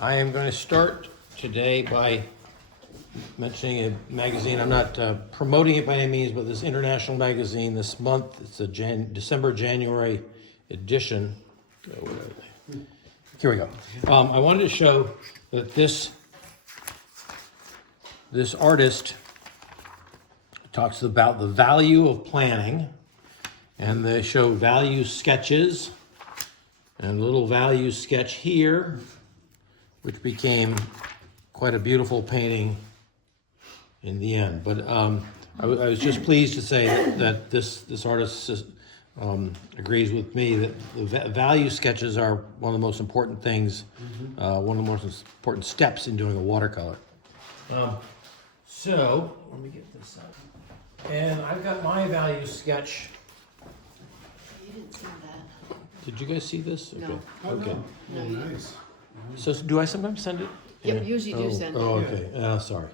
I am going to start today by mentioning a magazine. I'm not promoting it by any means, but this international magazine this month, it's a December-January edition. Oh, where are they? Here we go. I wanted to show that this artist talks about the value of planning, and they show value sketches and a little value sketch here, which became quite a beautiful painting in the end. But I was just pleased to say that this artist agrees with me that the value sketches are one of the most important things, one of the most important steps in doing a watercolor. So let me get this out. And I've got my value sketch. You didn't see that. Did you guys see this? No. Okay. Oh, Okay. no. Oh, nice. So do I sometimes send it? Yep, usually do send it. Oh, okay. Sorry.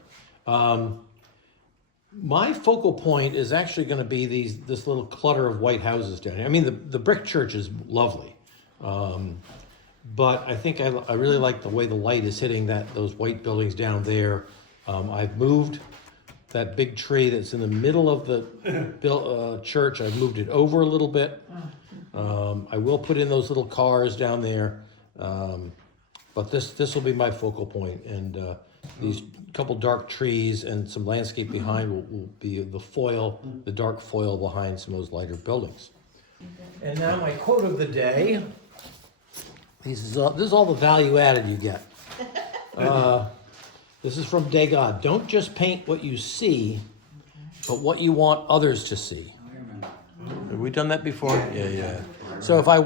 My focal point is actually going to be this little clutter of white houses down here. I mean, the brick church is lovely, but I think I really like the way the light is hitting those white buildings down there. I've moved that big tree that's in the middle of the church. I've moved it over a little bit. I will put in those little cars down there. But this will be my focal point, and these couple dark trees and some landscape behind will be the foil, the dark foil behind some of those lighter buildings. And now my quote of the day. This is all the value added you get. This is from Degas. Don't just paint what you see, but what you want others to see. Have we done that before? Yeah. So if I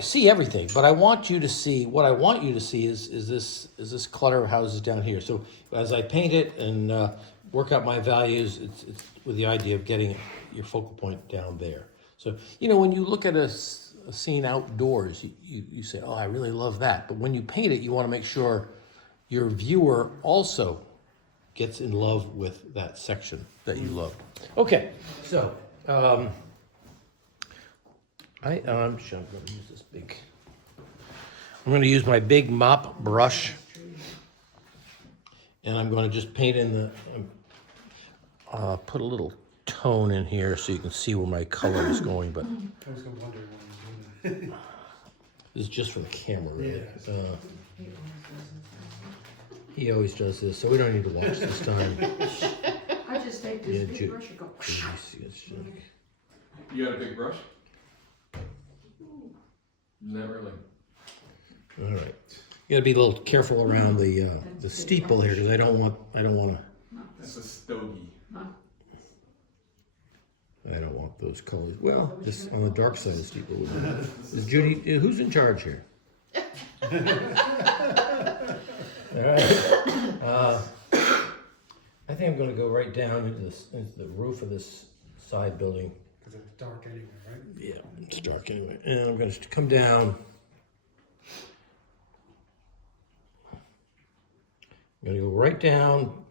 see everything, but I want you to see, what I want you to see is this clutter of houses down here. So as I paint it and work out my values, it's with the idea of getting your focal point down there. So, when you look at a scene outdoors, you say, oh, I really love that. But when you paint it, you want to make sure your viewer also gets in love with that section that you love. Okay, so I'm going to use this big. I'm going to use my big mop brush, and I'm going to just paint in put a little tone in here so you can see where my color is going. But I was going to wonder when you doing that. this is just for the camera, really. Yeah. He always does this, so we don't need to watch this time. I just take this big brush and go. You got a big brush? Not really. All right. You got to be a little careful around the steeple here because I don't want to. That's a stogie. I don't want those colors. Well, this on the dark side of the steeple. Is Judy? Who's in charge here? All right. I think I'm going to go right down into the roof of this side building. Because it's dark anyway, right? Yeah, it's dark anyway. And I'm going to come down. I'm going to go right down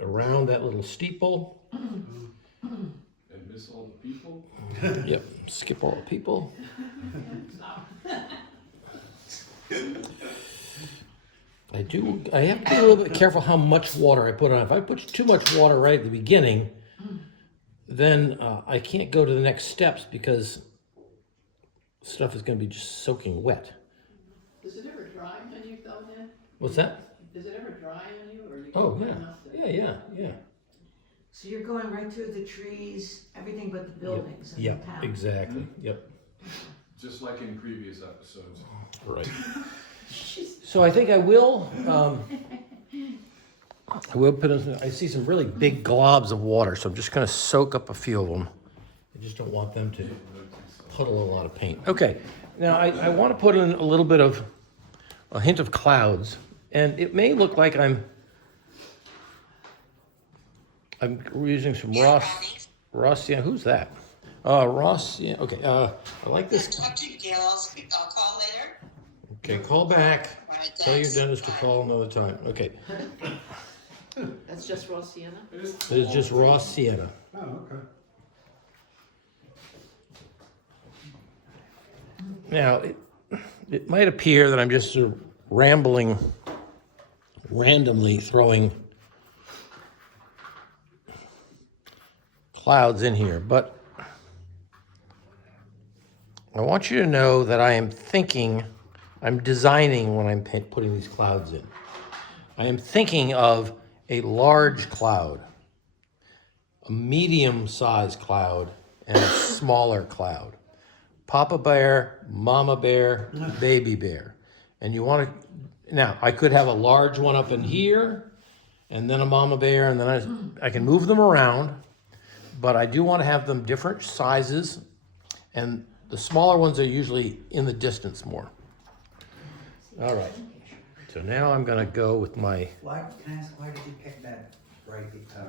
around that little steeple. And miss all the people? Yep, skip all the people. I have to be a little bit careful how much water I put on. If I put too much water right at the beginning, then I can't go to the next steps because stuff is going to be just soaking wet. Does it ever dry on you though, then? What's that? Does it ever dry on you, or you Oh, get yeah. enough that- Yeah. So you're going right through the trees, everything but the buildings in Yeah, the town. exactly. Yep. Just like in previous episodes. Right. So I think I will put in, I see some really big globs of water, so I'm just going to soak up a few of them. I just don't want them to puddle a lot of paint. Okay, now I want to put in a little bit of a hint of clouds, and it may look like I'm using some Ross, yeah, who's that? Ross, yeah, okay, I like this. Talk to you, Gail. I'll call later. Okay, call back. All right, Tell your thanks. dentist to call another time. Okay, That's just raw sienna? it is just raw sienna. Oh, okay. Now, it might appear that I'm just sort of rambling, randomly throwing clouds in here, but I want you to know that I am thinking, I'm designing when I'm putting these clouds in. I am thinking of a large cloud, a medium-sized cloud, and a smaller cloud. Papa bear, mama bear, baby bear. And you want to, now, I could have a large one up in here, and then a mama bear, and then I can move them around, but I do want to have them different sizes, and the smaller ones are usually in the distance more. All right, so now I'm gonna go with my, Why, can I ask, why did you pick that bright,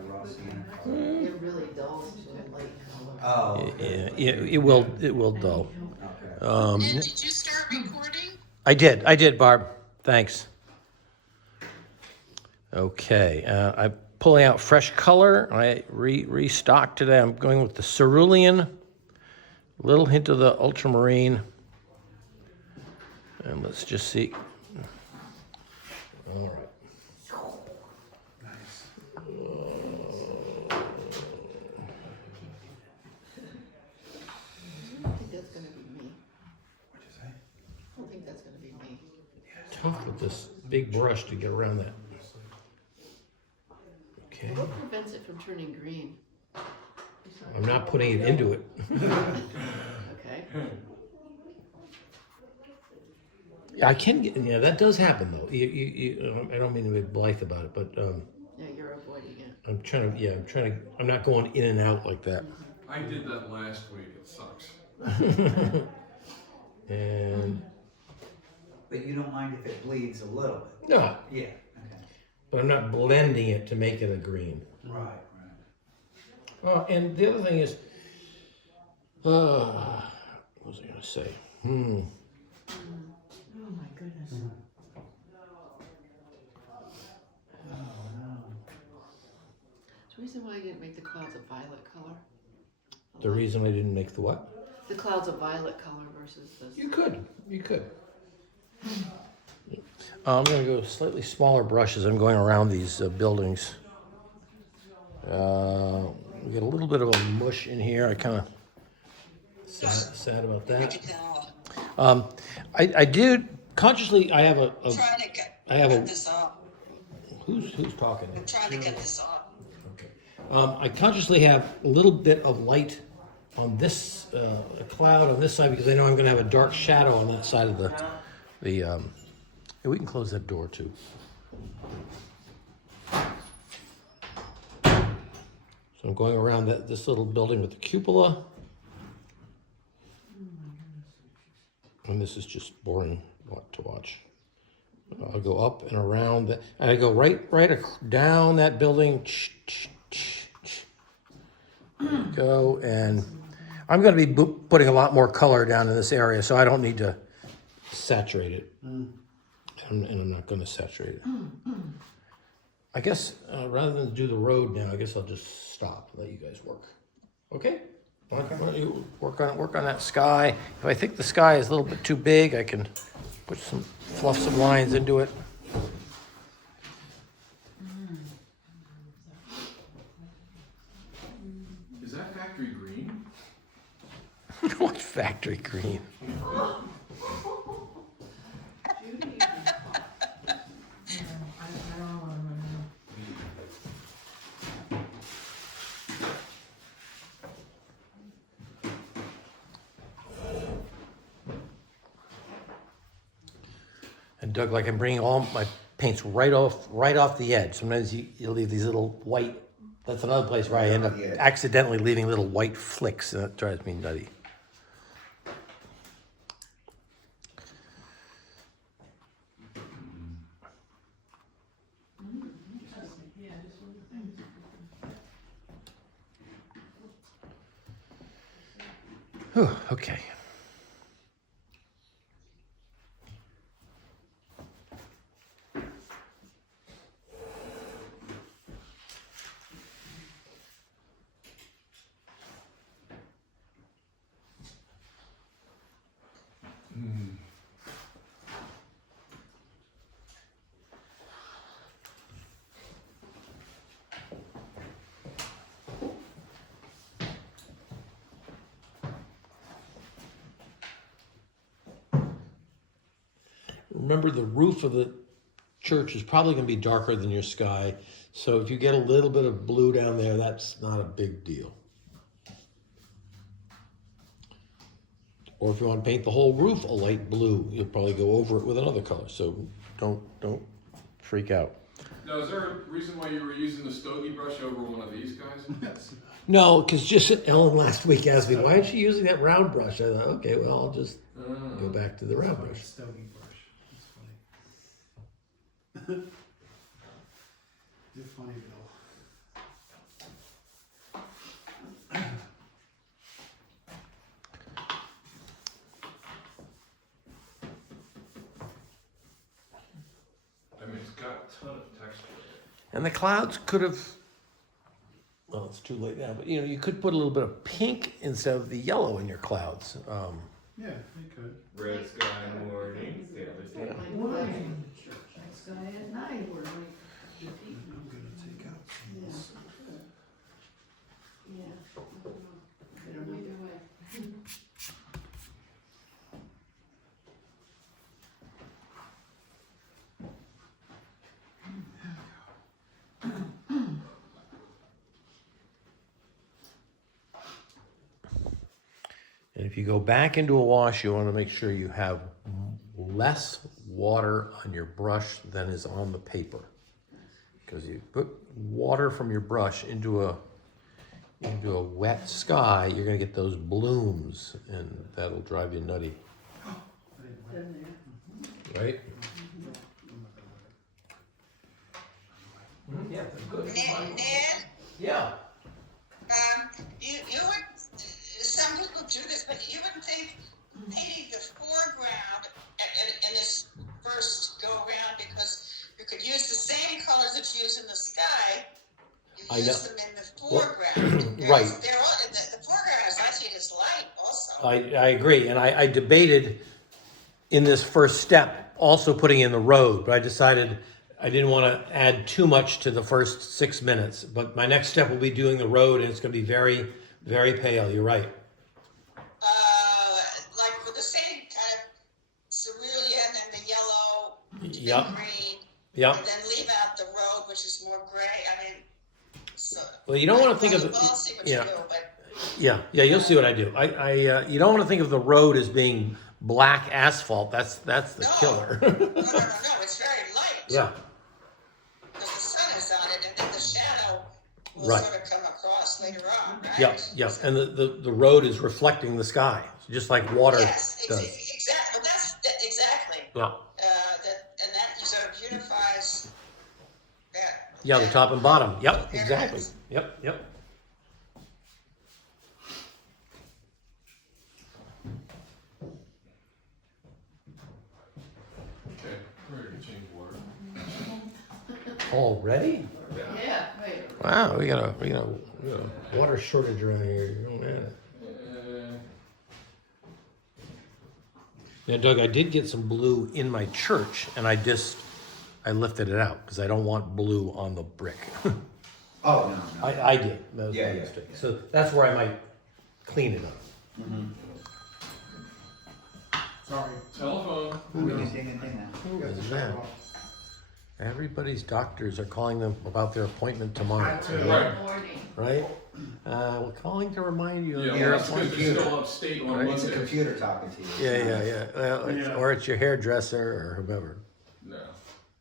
raw sienna color? It really dulls to a light color. Oh, yeah, okay. it will dull. Okay. Ned, did you start recording? I did, Barb, thanks. Okay, I'm pulling out fresh color. I restocked today. I'm going with the cerulean, little hint of the ultramarine. And let's just see. All right. Nice. I don't think that's gonna be me. What'd you say? I don't think that's gonna be me. Tough with this big brush to get around that. Okay, What prevents it from turning green? I'm not putting it into it. Okay. Yeah, I can get, yeah, that does happen though. I don't mean to be blithe about it, but Yeah, you're avoiding it. I'm not going in and out like that. I did that last week, it sucks. And, But you don't mind if it bleeds a little bit? no, Yeah, okay. but I'm not blending it to make it a green. Right, right. Oh, and the other thing is, what was I gonna say? Oh my goodness. Is the reason why I didn't make the clouds a violet color? The reason I didn't make the what? The clouds a violet color versus this. You could. I'm gonna go slightly smaller brushes. I'm going around these buildings. We get a little bit of a mush in here. I kind of sad about that. I did consciously. I have a I'm trying to I have cut a. this off. Who's talking? I'm trying to cut this off. Okay. I consciously have a little bit of light on this a cloud on this side because I know I'm going to have a dark shadow on that side of the. Yeah, we can close that door too. So I'm going around this little building with the cupola. And this is just boring to watch. I'll go up and around that. I go right down that building. There we go. And I'm going to be putting a lot more color down in this area, so I don't need to saturate it. And I'm not going to saturate it. I guess rather than do the road now, I guess I'll just stop and let you guys work. Okay? Why don't you work on that sky? If I think the sky is a little bit too big, I can fluff some lines into it. Is that factory green? What factory green? I don't want to know. And Doug, like I'm bringing all my paints right off the edge. Sometimes you leave these little white. That's another place where I end up Yeah. accidentally leaving little white flicks, and that drives me nutty. Whew, okay. remember the roof of the church is probably going to be darker than your sky. So if you get a little bit of blue down there, that's not a big deal. Or if you want to paint the whole roof a light blue, you'll probably go over it with another color. So don't freak out. Now, is there a reason why you were using the stogie brush over one of these guys? No, because just Ellen last week asked me, why is she using that round brush? I thought, okay, well, I'll just go back to the round brush. Stogie brush. That's funny. You're funny, Bill. I mean, it's got a ton of texture. And the clouds could have, well, it's too late now, but you could put a little bit of pink instead of the yellow in your clouds. Yeah, you could. Red sky morning. Morning. Sky at night. I'm gonna take out some of this. Yeah. I don't know either way. And if you go back into a wash, you want to make sure you have less water on your brush than is on the paper. Because you put water from your brush into a wet sky, you're going to get those blooms, and that'll drive you nutty. Right? Yeah, good. Ned, Yeah. you would, some people do this, but you wouldn't think painting the foreground in this first go around, because you could use the same colors that you use in the sky. I You know. use them in the foreground. Right. They're all, the foreground is actually this light also. I agree, and I debated in this first step also putting in the road, but I decided I didn't want to add too much to the first 6 minutes. But my next step will be doing the road, and it's going to be very, very pale. You're right. Like with the same kind of cerulean and the yellow Yep. and green. Yep. And then leave out the road, which is more gray. I mean, so. Well, you don't want to think of Well, it. I'll see what Yeah. you do, but. Yeah. You'll see what I do. You don't want to think of the road as being black asphalt. That's the No. killer. No, it's very light. Yeah. Because the sun is on it, and then the shadow will Right. sort of come across later on, right? Yep. Yep. And the road is reflecting the sky, just like water Yes, does. exactly. Well, exactly. Yeah. And that sort of unifies that. Yeah. The top and bottom. Yep. There it Exactly. is. Yep. Okay, we're ready to change water. Already? Yeah, wait. Wow, we got a water shortage around here. You don't have it. Now, Doug, I did get some blue in my church, and I lifted it out because I don't want blue on the brick. Oh, no. I did. That was Yeah, my yeah, mistake. yeah. So that's where I might clean it up. Sorry. Telephone. We can ding a thing now. Who Got is the that? shirt off. Everybody's doctors are calling them about their appointment tomorrow, That too. Right. Morning. right? We're calling to remind you of Yeah, your well, that's because appointment. you're still upstate on Right. It's a Monday. computer talking to you. Yeah. Well, Yeah. or it's your hairdresser or whomever. No,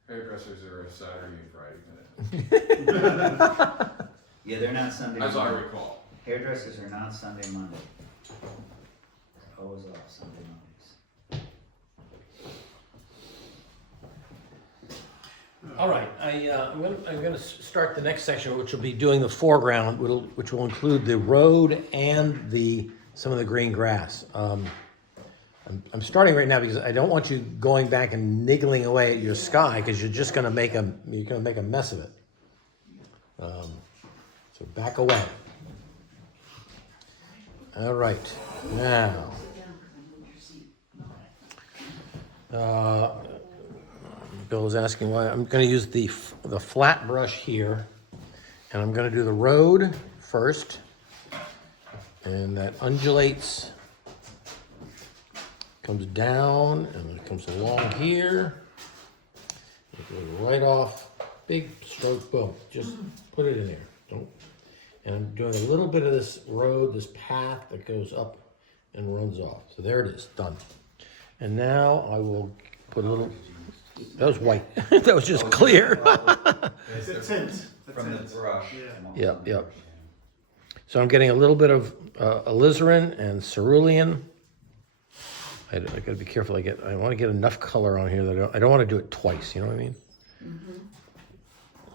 hairdressers are a Saturday and Friday minute, Yeah, they're not Sunday. as I Monday. recall. Hairdressers are not Sunday, Monday. Always off Sunday, Mondays. All right, I'm going to start the next section, which will be doing the foreground, which will include the road and some of the green grass. I'm starting right now because I don't want you going back and niggling away at your sky because you're just going to make a mess of it. So back away. All right, now. Bill was asking why. I'm going to use the flat brush here, and I'm going to do the road first, and that undulates comes down, and then it comes along here. It goes right off, big stroke, boom, just put it in there, don't. And I'm doing a little bit of this road, this path that goes up and runs off. So there it is, done. And now I will put a little, that was white, that was just clear. It's a tint. From the brush. Yeah. Yep, yep. So I'm getting a little bit of alizarin and cerulean. I gotta be careful. I want to get enough color on here that I don't want to do it twice. You know what I mean?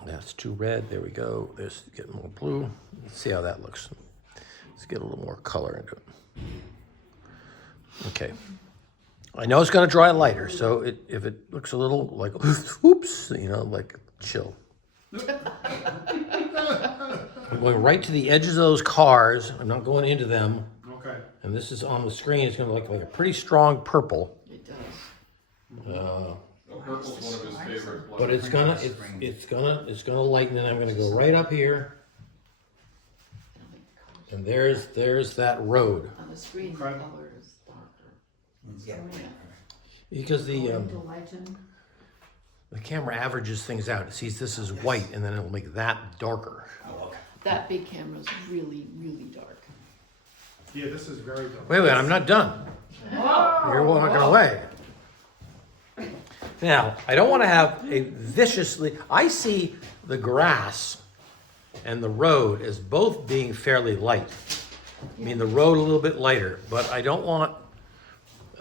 That's too red. There we go. There's getting more blue. Let's see how that looks. Let's get a little more color into it. Okay. I know it's gonna dry lighter, so if it looks a little like oops, you know, like chill. I'm going right to the edges of those cars. I'm not going into them. Okay. And this is on the screen. It's going to look like a pretty strong purple. It does. No, purple's one of his favorite But colors. it's gonna lighten, and I'm going to go right up here. And there's that road. On the screen, the Okay. color is darker. Yeah. Because the To lighten. camera averages things out. It sees this is white, and then it'll make that darker. Oh, okay. That big camera's really, really dark. Yeah, this is very dark. Wait, I'm not done. You're walking away. Now, I don't want to have a viciously. I see the grass and the road as both being fairly light. I mean, the road a little bit lighter, but I don't want.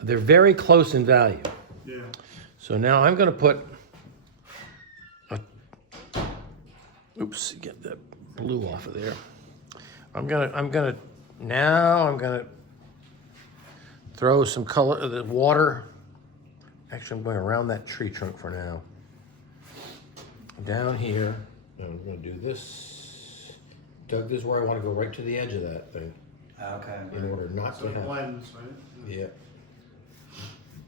They're very close in value. Yeah. So now I'm going to put. Oops, get that blue off of there. I'm gonna throw some color, the water. Actually, I'm going around that tree trunk for now. Down here, and I'm gonna do this. Doug, this is where I want to go right to the edge of that thing, Okay. in order not So to it have. blends, right? Yeah.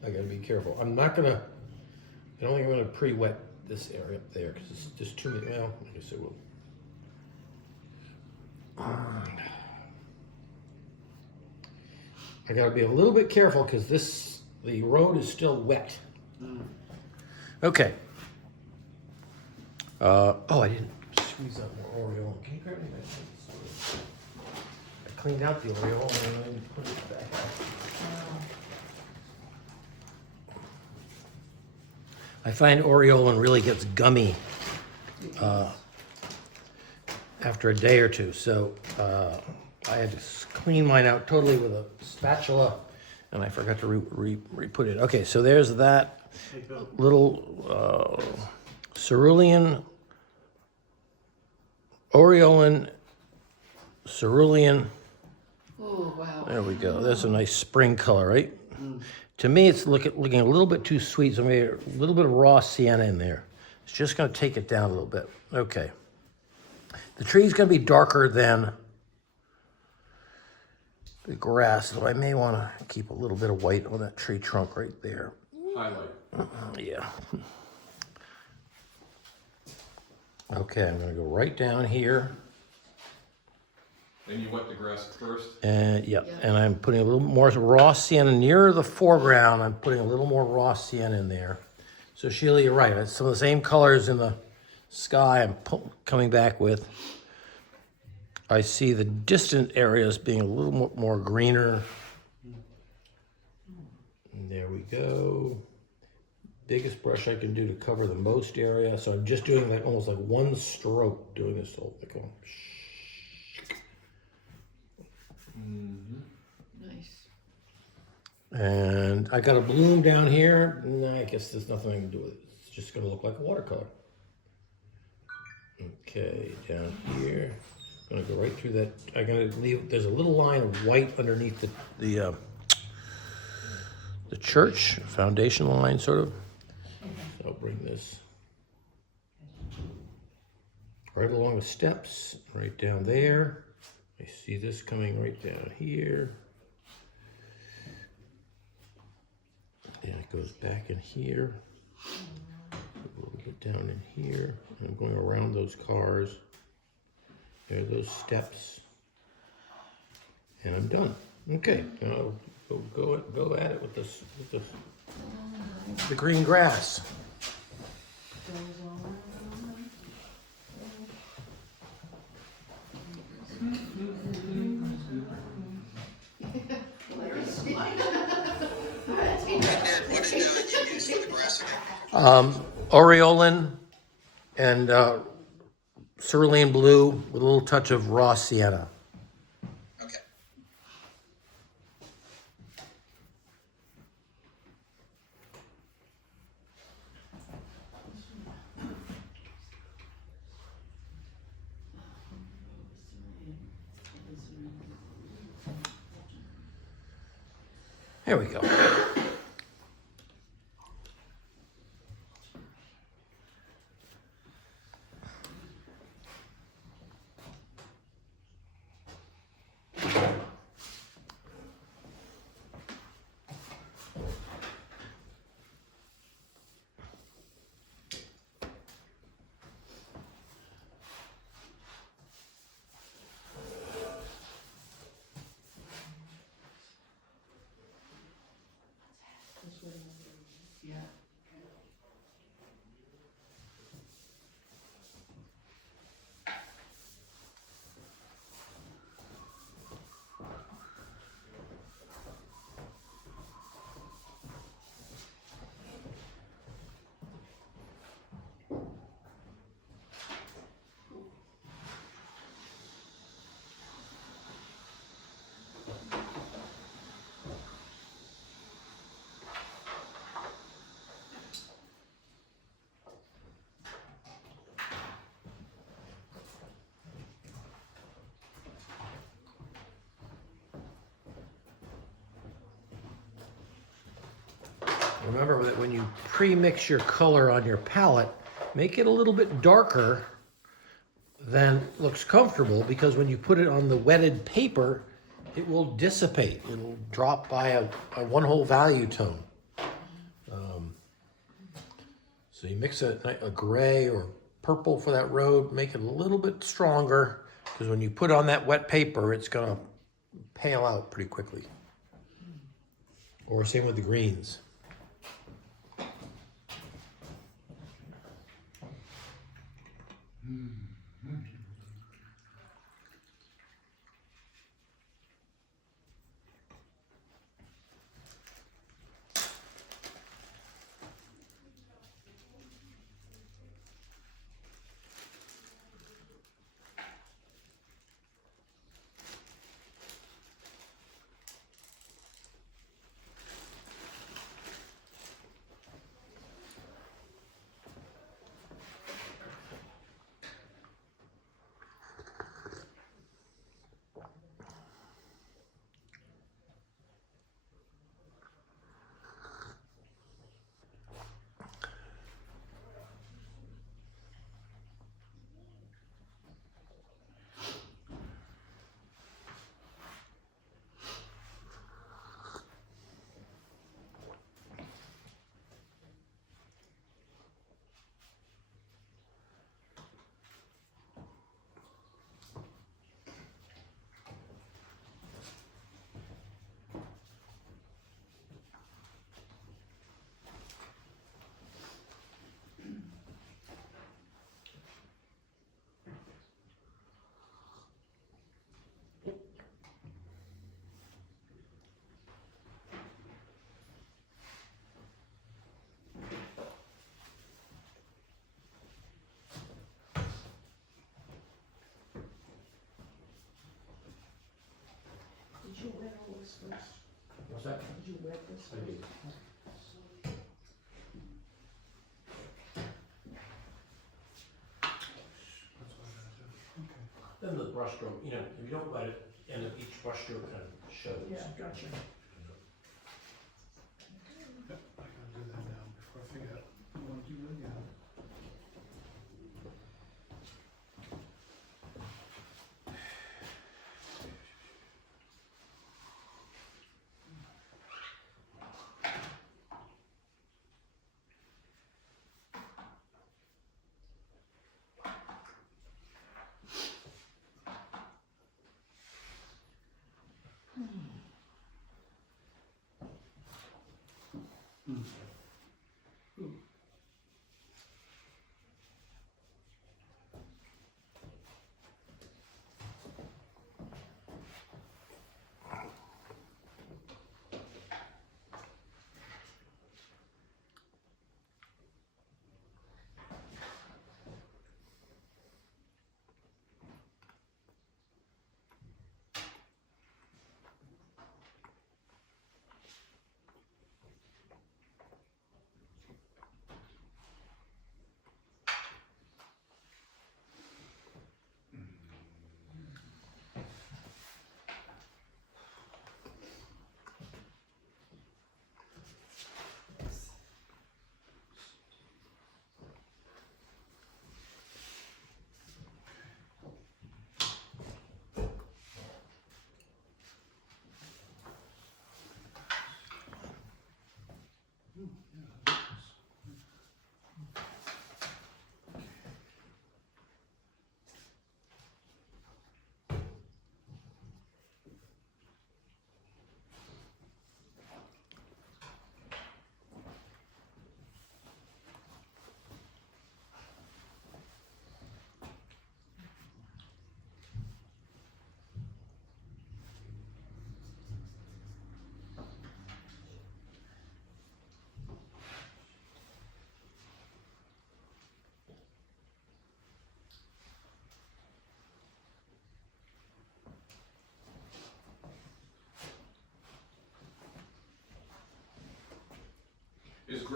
I gotta be careful. I don't think I'm gonna pre-wet this area up there, because it's just too many, well, I guess it will. I gotta be a little bit careful, because the road is still wet. Okay. Oh, I didn't squeeze out more Oreo. Can you grab me that? I cleaned out the Oreo and then put it back out. I find Oreolin really gets gummy after a day or two, so I had to clean mine out totally with a spatula, and I forgot to re-put it. Okay, so there's that Hey, Bill. little cerulean, Oreolin, cerulean. Oh, wow. There we go. That's a nice spring color, right? To me, it's looking a little bit too sweet, so maybe a little bit of raw sienna in there. It's just going to take it down a little bit. Okay. The tree's going to be darker than the grass, so I may want to keep a little bit of white on that tree trunk right there. Highlight. Yeah. Okay, I'm going to go right down here. Then you wet the grass first. And and I'm putting a little more raw sienna nearer the foreground. I'm putting a little more raw sienna in there. So Sheila, you're right. It's some of the same colors in the sky I'm coming back with. I see the distant areas being a little more greener. And there we go. Biggest brush I can do to cover the most area. So I'm just doing like almost like one stroke doing this whole thing. Nice. And I got a bloom down here. No, I guess there's nothing I can do with it. It's just gonna look like a watercolor. Okay, down here. I'm gonna go right through that. I'm gonna leave, there's a little line of white underneath the church, foundation line sort of. So I'll bring this right along the steps, right down there. I see this coming right down here. And it goes back in here. A little bit down in here. And I'm going around those cars. There are those steps. And I'm done. Okay, now I'll Go at it with the green grass. What did you use for the grass again? Aureolin and cerulean blue with a little touch of raw sienna. Okay. There we go. Remember that when you pre-mix your color on your palette, make it a little bit darker than looks comfortable, because when you put it on the wetted paper, it will dissipate. It'll drop by a one whole value tone. So you mix a gray or purple for that road, make it a little bit stronger, because when you put on that wet paper, it's gonna pale out pretty quickly. Or same with the greens. Did you wet all this first? What's that? Did you wet this I did. That's what I gotta do. Okay. Then the brush stroke, you know, if you don't let it end up each brush stroke kind of shows. Yeah, gotcha. Yep, I gotta do that now before I forget. I won't do it again.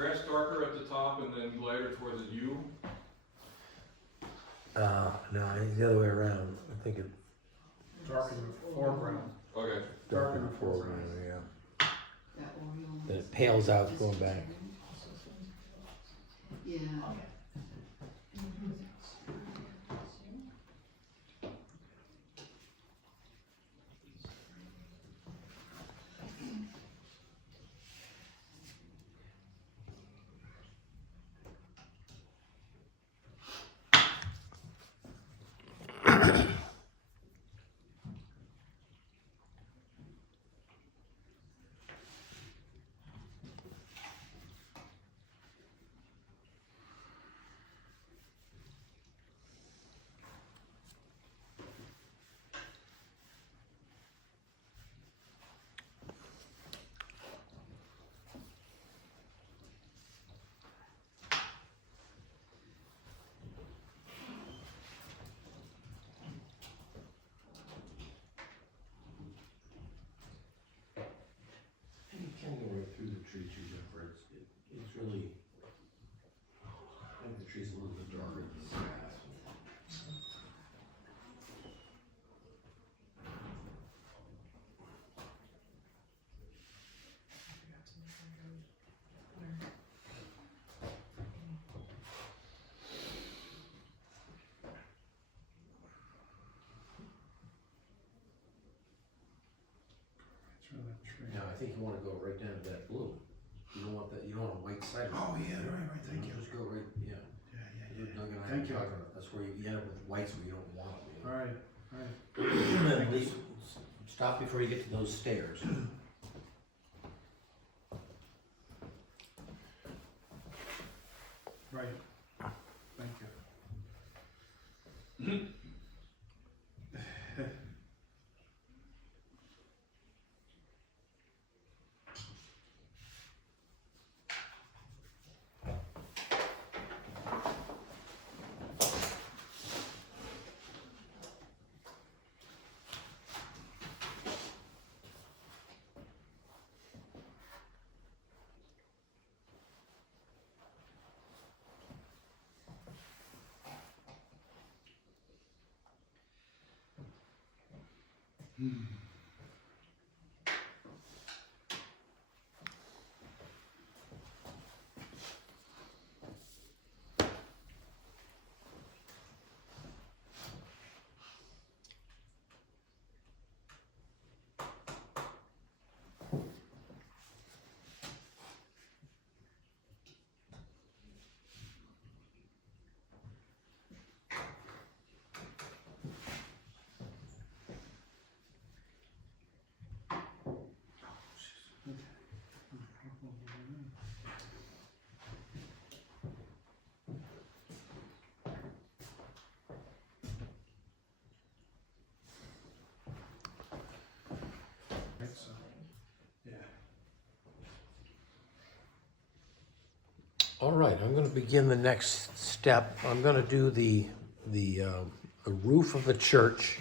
grass darker at the top and then lighter toward the U? No, it's the other way around. I think it. Dark in the foreground. Okay. Dark in the foreground. Yeah. That Oriole. Then it pales out going back. Yeah. You can go right through the tree too, Jennifer. It's really. I think the tree's a little bit darker than the grass. Through that tree. No, I think you want to go right down to that blue. You don't want that. You don't want a white side. Oh, yeah, right, thank you. Just go right. Yeah. Yeah. Doug and I Thank were you. talking about. That's where you end up with whites where you don't want them. You know? All right. And then at least stop before you get to those stairs. Right. Thank you. Right, so, yeah. All right, I'm going to begin the next step. I'm going to do the roof of the church,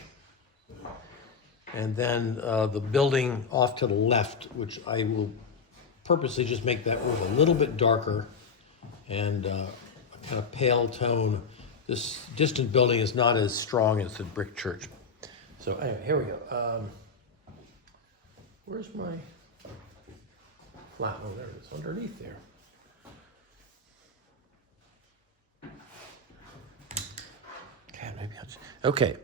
and then the building off to the left, which I will purposely just make that roof a little bit darker and a kind of pale tone. This distant building is not as strong as the brick church. So anyway, here we go. Where's my flat? Oh, there it is, underneath there. Okay, maybe okay.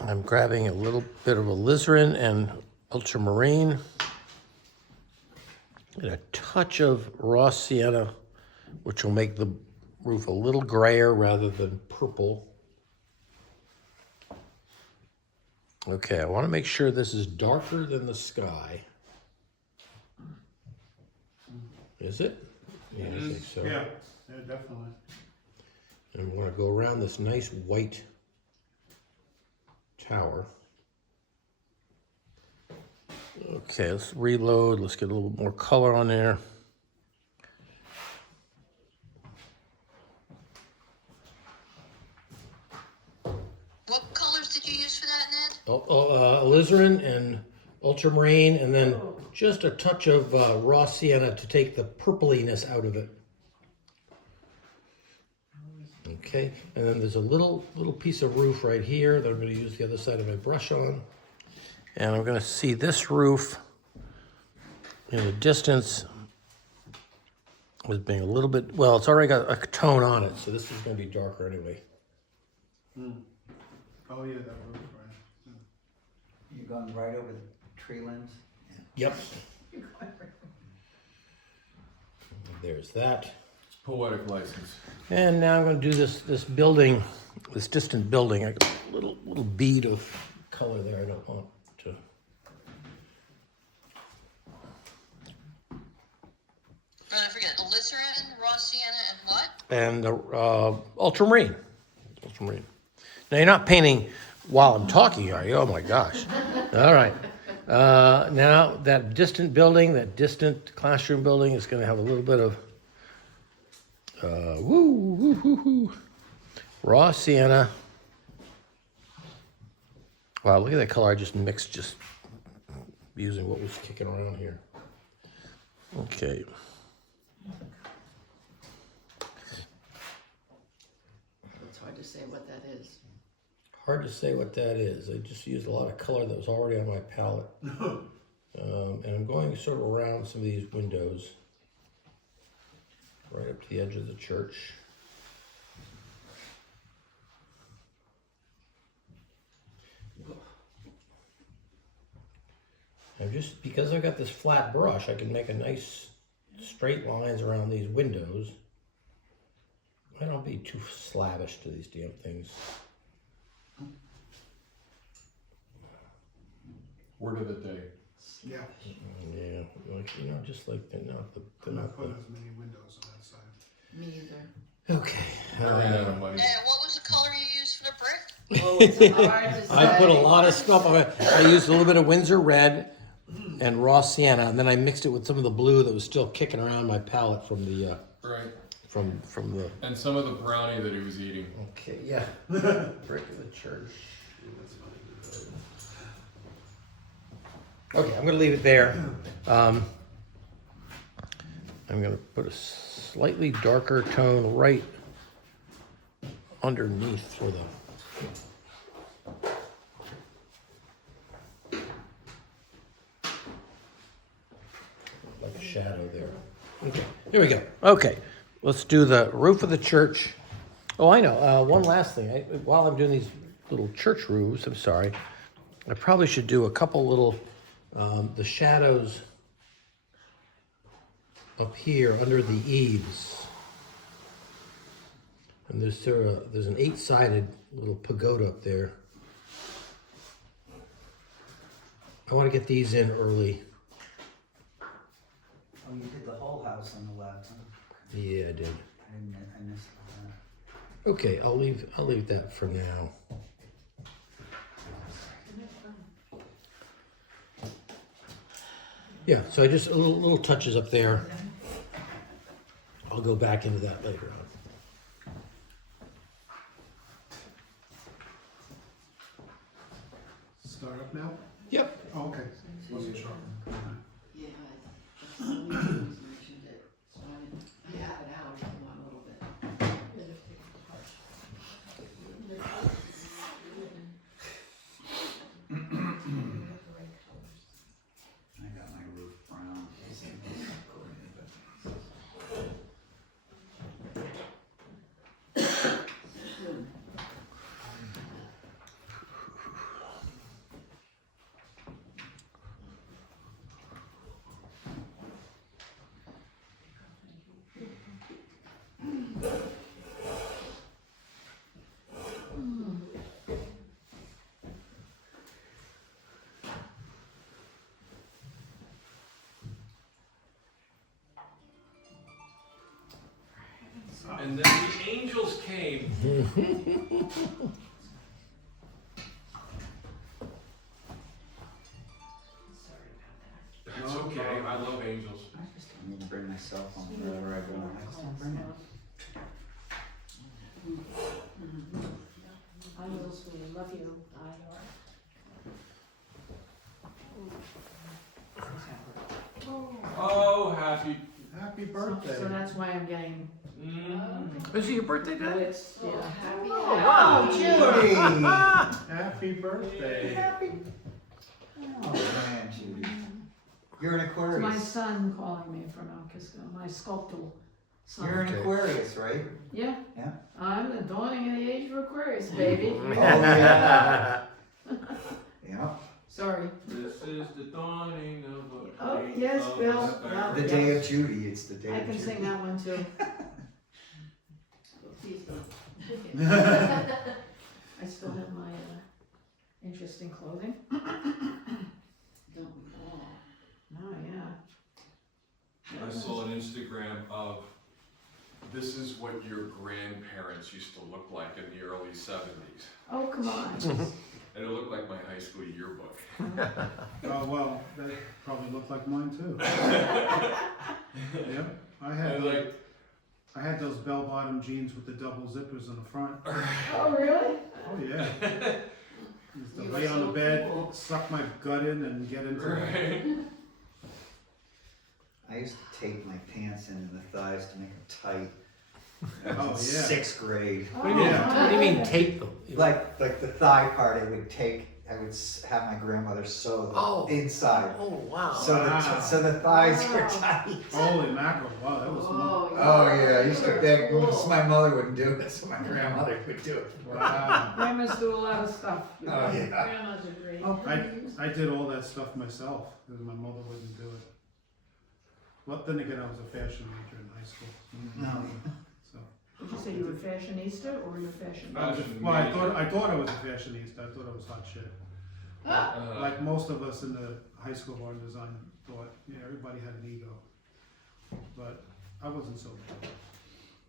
I'm grabbing a little bit of alizarin and ultramarine and a touch of raw sienna, which will make the roof a little grayer rather than purple. Okay, I want to make sure this is darker than the sky. Is it? Yeah, I think so. Yeah, definitely. And we're going to go around this nice white tower. Okay, let's reload. Let's get a little more color on there. What colors did you use for that, Ned? Alizarin and ultramarine, and then just a touch of raw sienna to take the purpliness out of it. Okay, and then there's a little piece of roof right here that I'm going to use the other side of my brush on. And I'm going to see this roof in the distance as being a little bit, well, it's already got a tone on it, so this is going to be darker anyway. Oh, yeah, that roof, right. You're going right over the tree limbs? Yep. There's that. It's poetic license. And now I'm going to do this building, this distant building. I got a little bead of color there. I don't want to. Don't forget, alizarin, raw sienna, and what? And ultramarine. Ultramarine. Now you're not painting while I'm talking, are you? Oh my gosh. All right. Now that distant building, that distant classroom building is going to have a little bit of raw sienna. Wow, look at that color I just mixed, just using what was kicking around here. Okay. It's hard to say what that is. Hard to say what that is. I just used a lot of color that was already on my palette. And I'm going sort of around some of these windows, right up to the edge of the church. And just because I've got this flat brush, I can make a nice straight lines around these windows. I don't be too slavish to these damn things. Word of the day. Yeah, Yeah, like, just like they're not the. I'm not putting as many windows on that side. Me either. Okay. I ran out of money. And what was the color you used for the brick? Oh, it's hard to say. I put a lot of stuff on it. I used a little bit of Windsor red and raw sienna, and then I mixed it with some of the blue that was still kicking around my palette from the Right. from the. And some of the brownie that he was eating. Okay, yeah. Brick of the church. Okay, I'm gonna leave it there. I'm gonna put a slightly darker tone right underneath for the. Like a shadow there. Okay, here we go. Okay, let's do the roof of the church. Oh, I know. One last thing. While I'm doing these little church roofs, I'm sorry, I probably should do a couple little, the shadows up here under the eaves. And there's an 8-sided little pagoda up there. I want to get these in early. Oh, you did the whole house on the left, huh? Yeah, I did. I missed that. Okay, I'll leave that for now. Yeah, so I just little touches up there. I'll go back into that later on. Start up now? Yep. Oh, okay. Wasn't sure. Yeah, I mentioned it. So I have it out if you want a little bit. I got my roof brown. And then the angels came. That's okay. I love angels. I just don't need to bring my cell phone wherever I go. I just don't bring it. I will, sweetie, love you. I Oh, happy. Happy So birthday. that's why I'm getting, Is it your birthday today? it's, Oh, yeah. happy. Oh, wow. Judy! Happy birthday. Oh, man, Judy. You're an It's my Aquarius. son calling me from Mount Kisco, my sculptural son. You're an Okay. Aquarius, right? Yeah. Yeah. I'm the dawning of the age of Aquarius, baby. Oh, yeah. Yeah. Sorry. This is the dawning of a Oh, great yes, Bill. respect. Yeah. The day of Judy, it's the day I of can Judy. sing that one too. Please don't. I still have my interesting clothing. Don't we all? Oh, yeah. I saw an Instagram of this is what your grandparents used to look like in the early 70s. Oh, come on. And it looked like my high school yearbook. Oh, well, that probably looked like mine too. Yep, And I had those bell-bottom jeans with the double zippers in the front. Oh, really? Oh, yeah. Used to You lay are on the so bed, cool. suck my gut in and get into it. right? I used to tape my pants into the thighs to make them tight. That Oh, was in yeah. 6th grade. What do you mean, what do you mean tape them? Like the thigh part, I would have my grandmother sew Oh. the inside. Oh, wow. Wow. So the thighs were Wow. tight. Holy mackerel, wow, that was Oh yeah, I used to beg, so my mother wouldn't do it, so my grandmother would do it. wow. Grandmas do a lot of stuff. Oh yeah. Grandmas are great. Oh, I did all that stuff myself, because my mother wouldn't do it. Well, then again, I was a fashion major in high school. No. So, Did you say you were a fashionista or you were fashion? Fashion well, I major. thought I was a fashionista, I thought I was hot shit. Like most of us in the high school of art and design thought, yeah, everybody had an ego. But I wasn't so bad.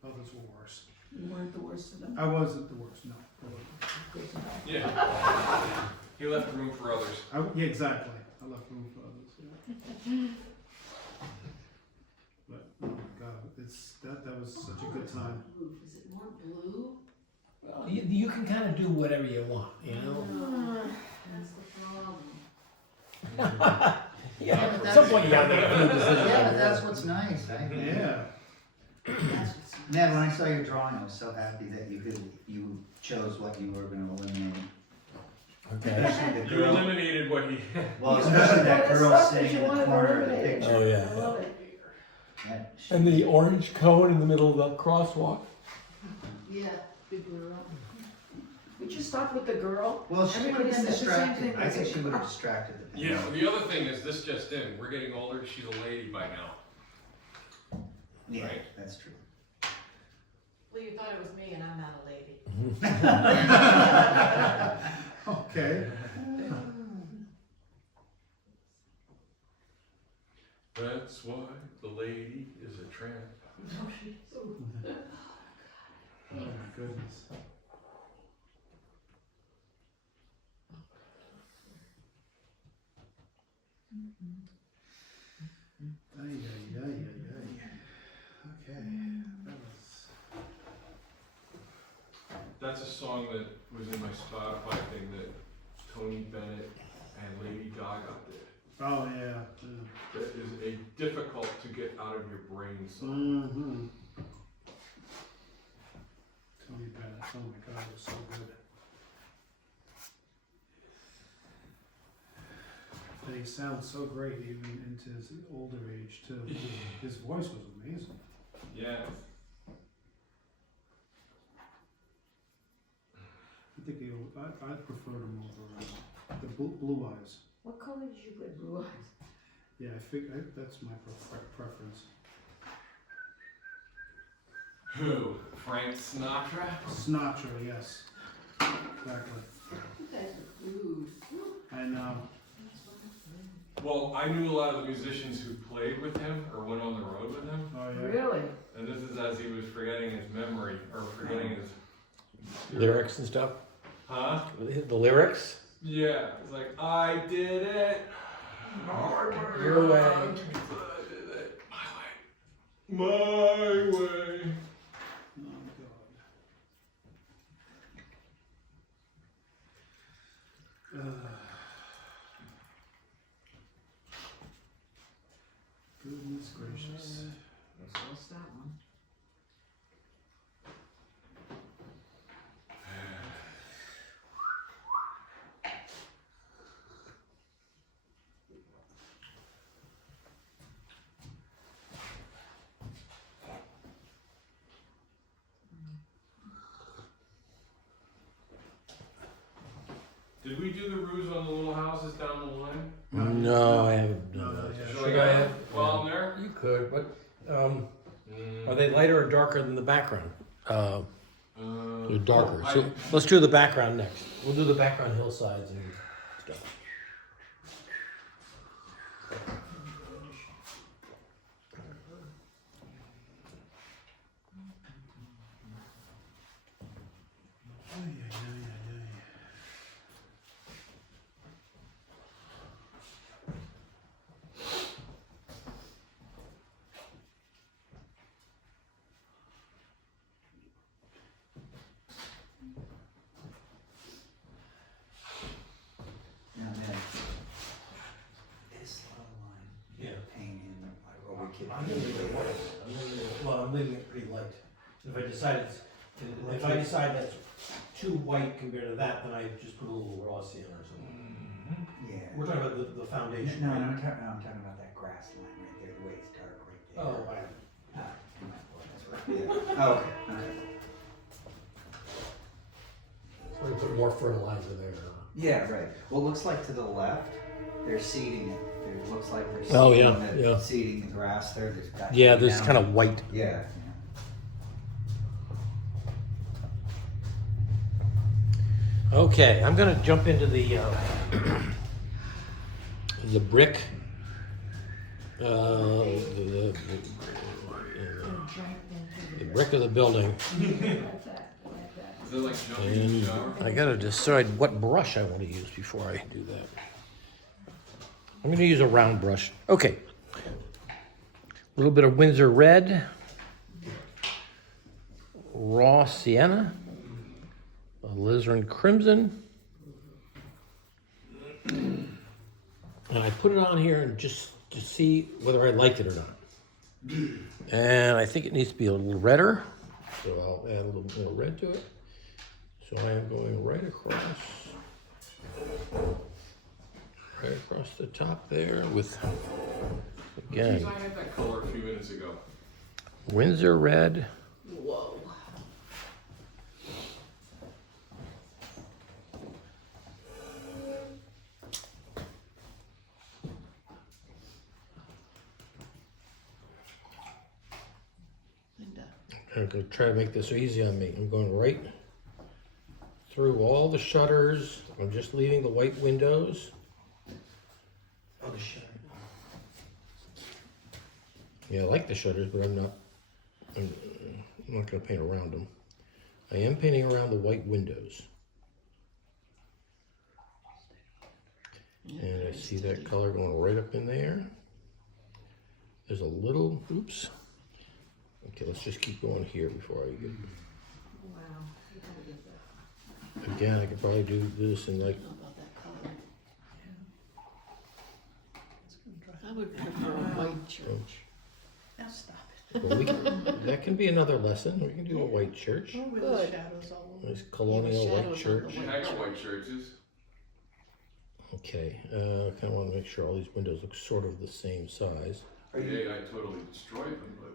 Others were worse. You weren't the worst of them. I wasn't the worst, no. I wasn't. Good to know. Yeah. He left room for others. Yeah, exactly. I left room for others. Yeah. But oh my God, that was such a good time. Roof, is it more blue? Well, you can kind of do whatever you want, you know? That's the problem. Yeah, but at some point you gotta make a decision. Yeah, but that's what's nice. Yeah. That's what's. Ned, when I saw your drawing, I was so happy that you chose what you were going to eliminate. Okay. Especially the You girl. eliminated what he. Well, especially that Well, girl it's stuff that sitting you in the wanted to corner of the eliminate. picture. Oh, yeah. I love it. Yeah, she- And the orange cone in the middle of the crosswalk. Yeah, big girl. Would you stop with the girl? Well, she would have Everybody been said the same distracted. thing. I think she would have distracted the Yeah, the other thing is this just in. We're getting older. She's a lady by now. Yeah, Right. that's true. Well, you thought it was me and I'm not a lady. Okay. That's why the lady is a tramp. Oh my goodness. Ay, ay, ay, ay, ay. Okay. That was. That's a song that was in my Spotify thing that Tony Bennett and Lady Gaga did. Oh yeah. That is a difficult to get out of your brain song. Mm-hmm. Tony Bennett. Oh my God, it was so good. And he sounds so great even into his older age too. His voice was amazing. Yeah. I think I preferred him over the blue eyes. What color did you put blue eyes? Yeah, that's my preference. Who? Frank Sinatra? Sinatra, yes. Exactly. You guys are rude. I know. Well, I knew a lot of the musicians who played with him or went on the road with him. Oh yeah. Really? And this is as he was forgetting his memory or forgetting his Lyrics and stuff. Huh? The lyrics? Yeah. It's like, I did it. Your way. I did it. My way. My way. Oh God. Good Goodness gracious. What's that one? Did we do the roofs on the little houses down the line? No, I haven't No, done not that. yet. Should I have while I'm there? You could, but are they lighter or darker than the background? They're darker. oh, So let's do the background next. We'll do the background hillsides and stuff. Ay, ay, ay, ay, ay. Now, Ned, this lot line, Yeah. painting, or we could. I'm leaving it pretty light. If I decide that's too white compared to that, then I just put a little raw sienna or something. Yeah. We're talking about the foundation. No, right? I'm talking about that grass line right there, the way it's dark right there. Oh, That's right. Yeah. Oh, okay, okay. so we put more fertilizer there. Yeah, right. Well, it looks like to the left, they're seeding it. It looks like they're Oh, seeding yeah, yeah. seeding the grass there. There's got Yeah, there's down- kind of white. Yeah, Okay, I'm gonna jump into the the brick. The brick of the building. Is it like jumping in the And shower? I gotta decide what brush I want to use before I do that. I'm gonna use a round brush. Okay. A little bit of Windsor red, raw sienna, alizarin crimson, and I put it on here and just to see whether I liked it or not. And I think it needs to be a little redder, so I'll add a little more red to it. So I am going right across the top there with, Geez, again, I had that color a few minutes ago. Windsor red. Whoa. Linda. I'm gonna try to make this easy on me. I'm going right through all the shutters. I'm just leaving the white windows. Oh, the shutter. Yeah, I like the shutters, but I'm not gonna paint around them. I am painting around the white windows. And I see that color going right up in there. There's a little, oops. Okay, let's just keep going here before I get, Wow. You gotta get that. again, I could probably do this in like, How about that color? I would prefer a white church. Now stop well, that can be another lesson. We can do a white church. it. With Good. the shadows all over. Nice colonial white shadows on the church. I got white churches. Okay, kind of want to make sure all these windows look sort of the same size. Are you, Yeah, I totally destroyed them, but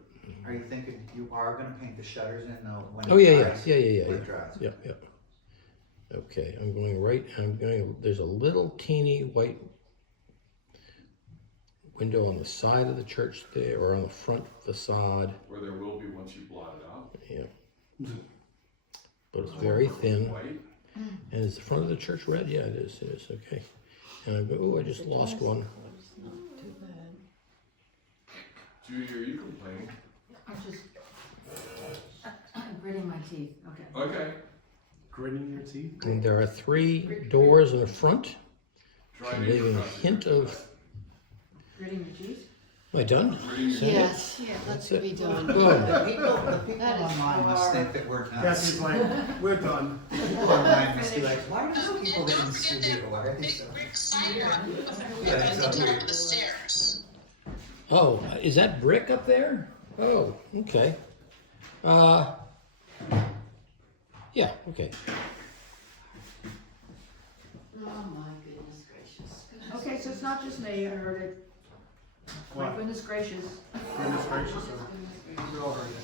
are you thinking you are gonna paint the shutters in though when Oh, it yeah, dries? yeah. When it dries. Yeah. Okay, I'm going right, there's a little teeny white window on the side of the church there, or on the front facade. where there will be once you blot it out. Yeah. But it's very thin. White. And is the front of the church red? Yeah, it is, okay. And I go, oh, I just lost one. It's not too bad. Judy, are you complaining? I'm just gritting my teeth. Okay. Okay. Gritting your teeth. And there are 3 doors in the front. Try I'm to leaving a impress hint you. of, Gritting your teeth? am I done? Gritting your Is that it? Yes, let's That's it. be done. Good. The people That is online must far. think that we're nuts. Cassie's like, we're done. People online must be like, why do these And people don't get in forget studio? Why are that they big so? brick sidewalk Yeah, at the exactly. top of the stairs. Oh, is that brick up there? Oh, okay. Yeah, okay. Oh, my goodness gracious. Okay, so it's not just me, I heard it. My What? goodness gracious. Goodness gracious, we all heard it.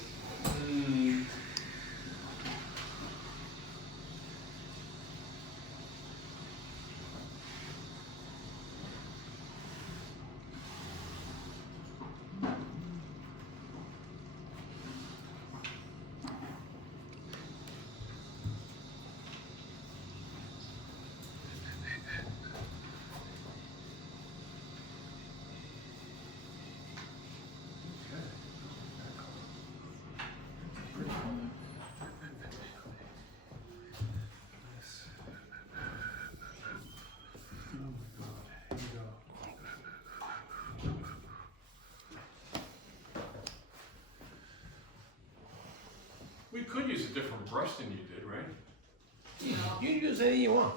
Oh my God, here we go. We could use a different brush than you did, right? You can use anything you want.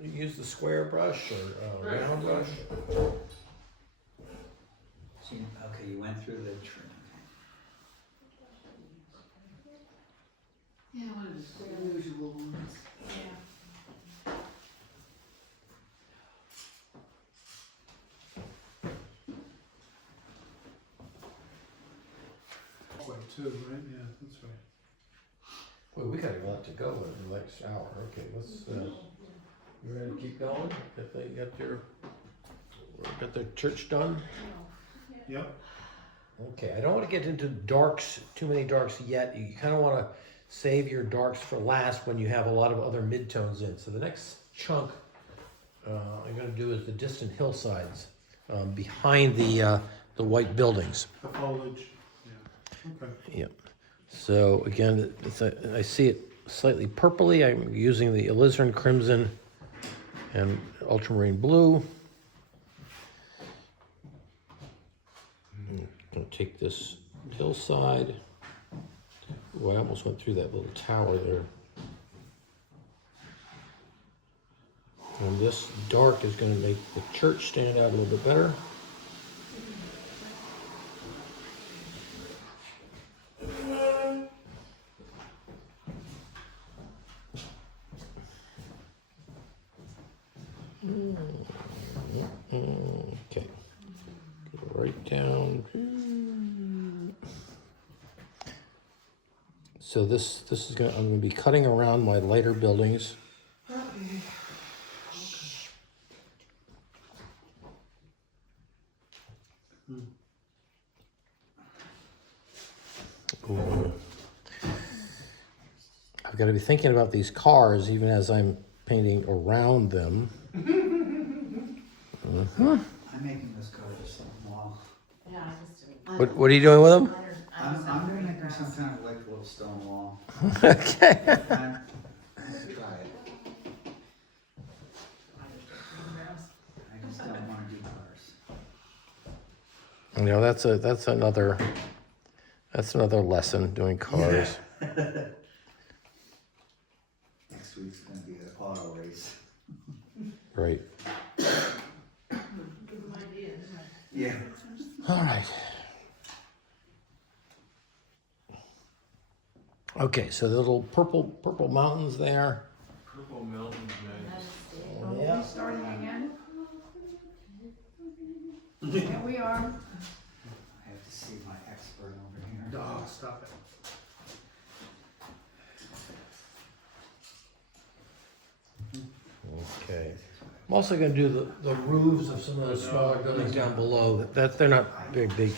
You can use the square brush or round brush. So, okay, you went through the tree. Yeah, one of the unusual ones. Way too, right? Yeah, that's right. Well, we got a lot to go in the next hour. Okay, let's, you ready to keep going? If they got their church done? Yep. Okay, I don't want to get into darks, too many darks yet. You kind of want to save your darks for last when you have a lot of other midtones in. So the next chunk I'm going to do is the distant hillsides behind the white buildings. The foliage, yeah, okay. Yep. So again, I see it slightly purpley. I'm using the alizarin crimson and ultramarine blue. I'm gonna take this hillside. Oh, I almost went through that little tower there. And this dark is gonna make the church stand out a little bit better. Okay, go right down. So this is gonna, I'm gonna be cutting around my lighter buildings. Ooh. I've got to be thinking about these cars even as I'm painting around them. I'm making this color just a wall. Yeah, I just do. What are you doing with them? I'm gonna make them some kind of like a little stone wall. Okay. I'm try it. I just don't wanna do cars. You know, that's another lesson doing cars. Next week's gonna be the auto race. Right. Yeah. All right. Okay, so the little purple mountains there. Purple mountains, nice. Are Yeah. we starting again? Here we are. I have to see my expert over here. Oh, stop it. Okay. I'm also going to do the roofs of some of those smaller buildings down below. That they're not very big.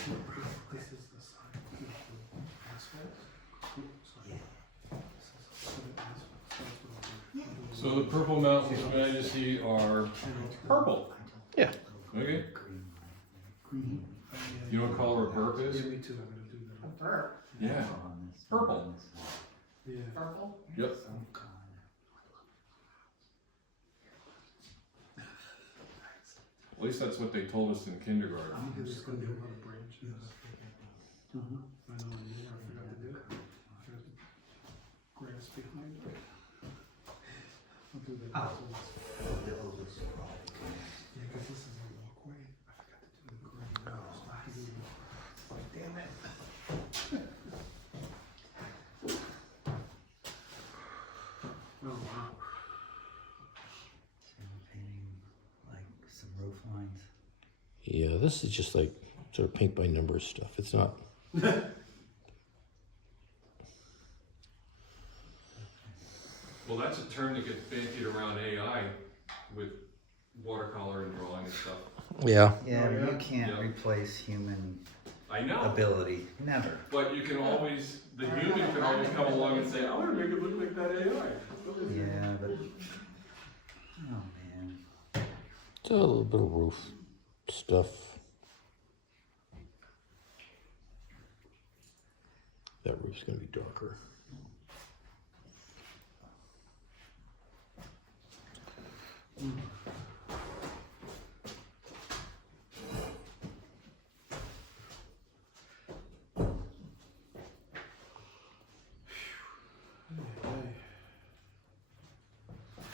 This is the side. Asphalt? So the purple mountains, Majesty, are purple. Yeah. Okay. Green. You know what color a burp is? Yeah, me too, I'm gonna do that. Burp. Yeah. Purple. Yeah. Purple? Yep. At least that's what they told us in kindergarten. I'm just gonna do another branch. I know, I forgot to do it. Grass behind it. I'll do that. Oh. Yeah, cause this is a walkway. I forgot to do the green. Yeah, this is just like sort of paint by numbers stuff. It's not. Well, that's a term that gets bandied around AI with watercolor and drawing and stuff. Yeah. Yeah, Oh, yeah? you can't Yeah. replace human I know, ability, never. but you can always, the human can always come along and say, I want to make it look like that AI. Yeah, but, oh man. It's a little bit of roof stuff. That roof's gonna be darker.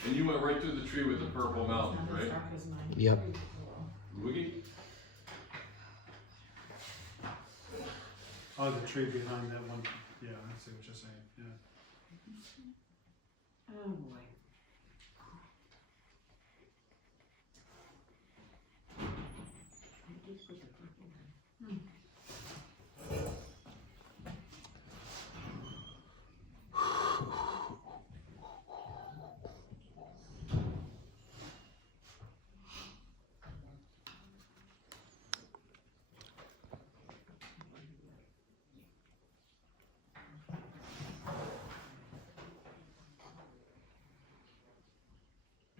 And you went right through the tree with the purple mountains, right? Yep. Wiggy? Oh, the tree behind that one, yeah, I see what you're saying, yeah. Oh, boy.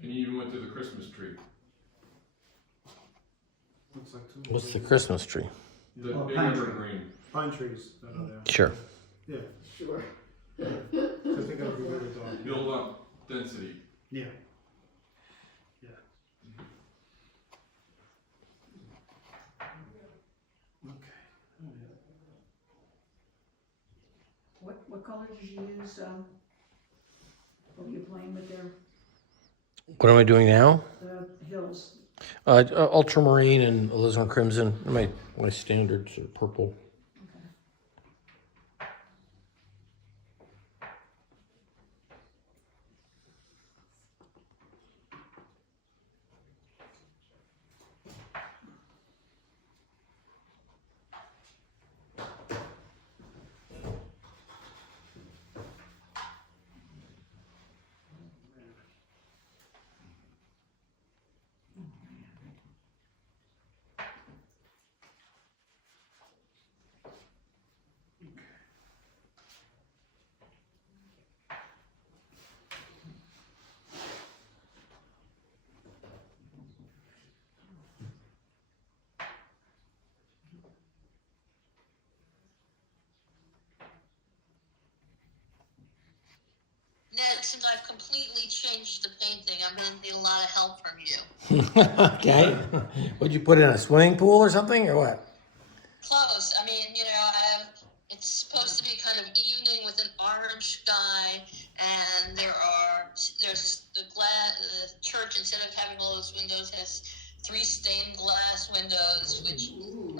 And you even went to the Christmas tree. Looks like two. What's the Christmas tree? The Oh, big pine evergreen. Pine trees that are there. Sure. Yeah, Sure. because they gotta be really dark. Build up density. Yeah. Yeah. Okay. What color did you use, what were you playing with there, What am I doing now? the hills? Ultramarine and alizarin crimson. My standard sort of purple. Ned, since I've completely changed the painting, I'm gonna need a lot of help from you. Okay. What'd you put in a swimming pool or something, or what? Close. I mean, it's supposed to be kind of evening with an orange sky, and there's the church, instead of having all those windows, has 3 stained glass windows, which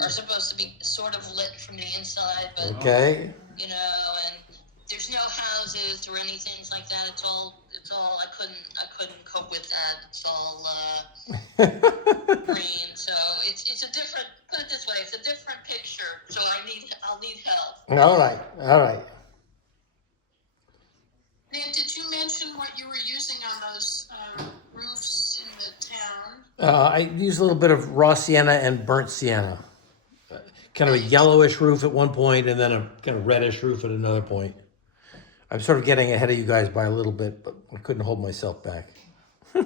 are supposed to be sort of lit from the inside, but Okay. and there's no houses or anything like that. It's all I couldn't cope with that. It's all green. So it's a different, put it this way, it's a different picture. So I'll need help. All right. All right. Ned, did you mention what you were using on those roofs in the town? I use a little bit of raw sienna and burnt sienna. Kind of a yellowish roof at one point, and then a kind of reddish roof at another point. I'm sort of getting ahead of you guys by a little bit, but I couldn't hold myself back. You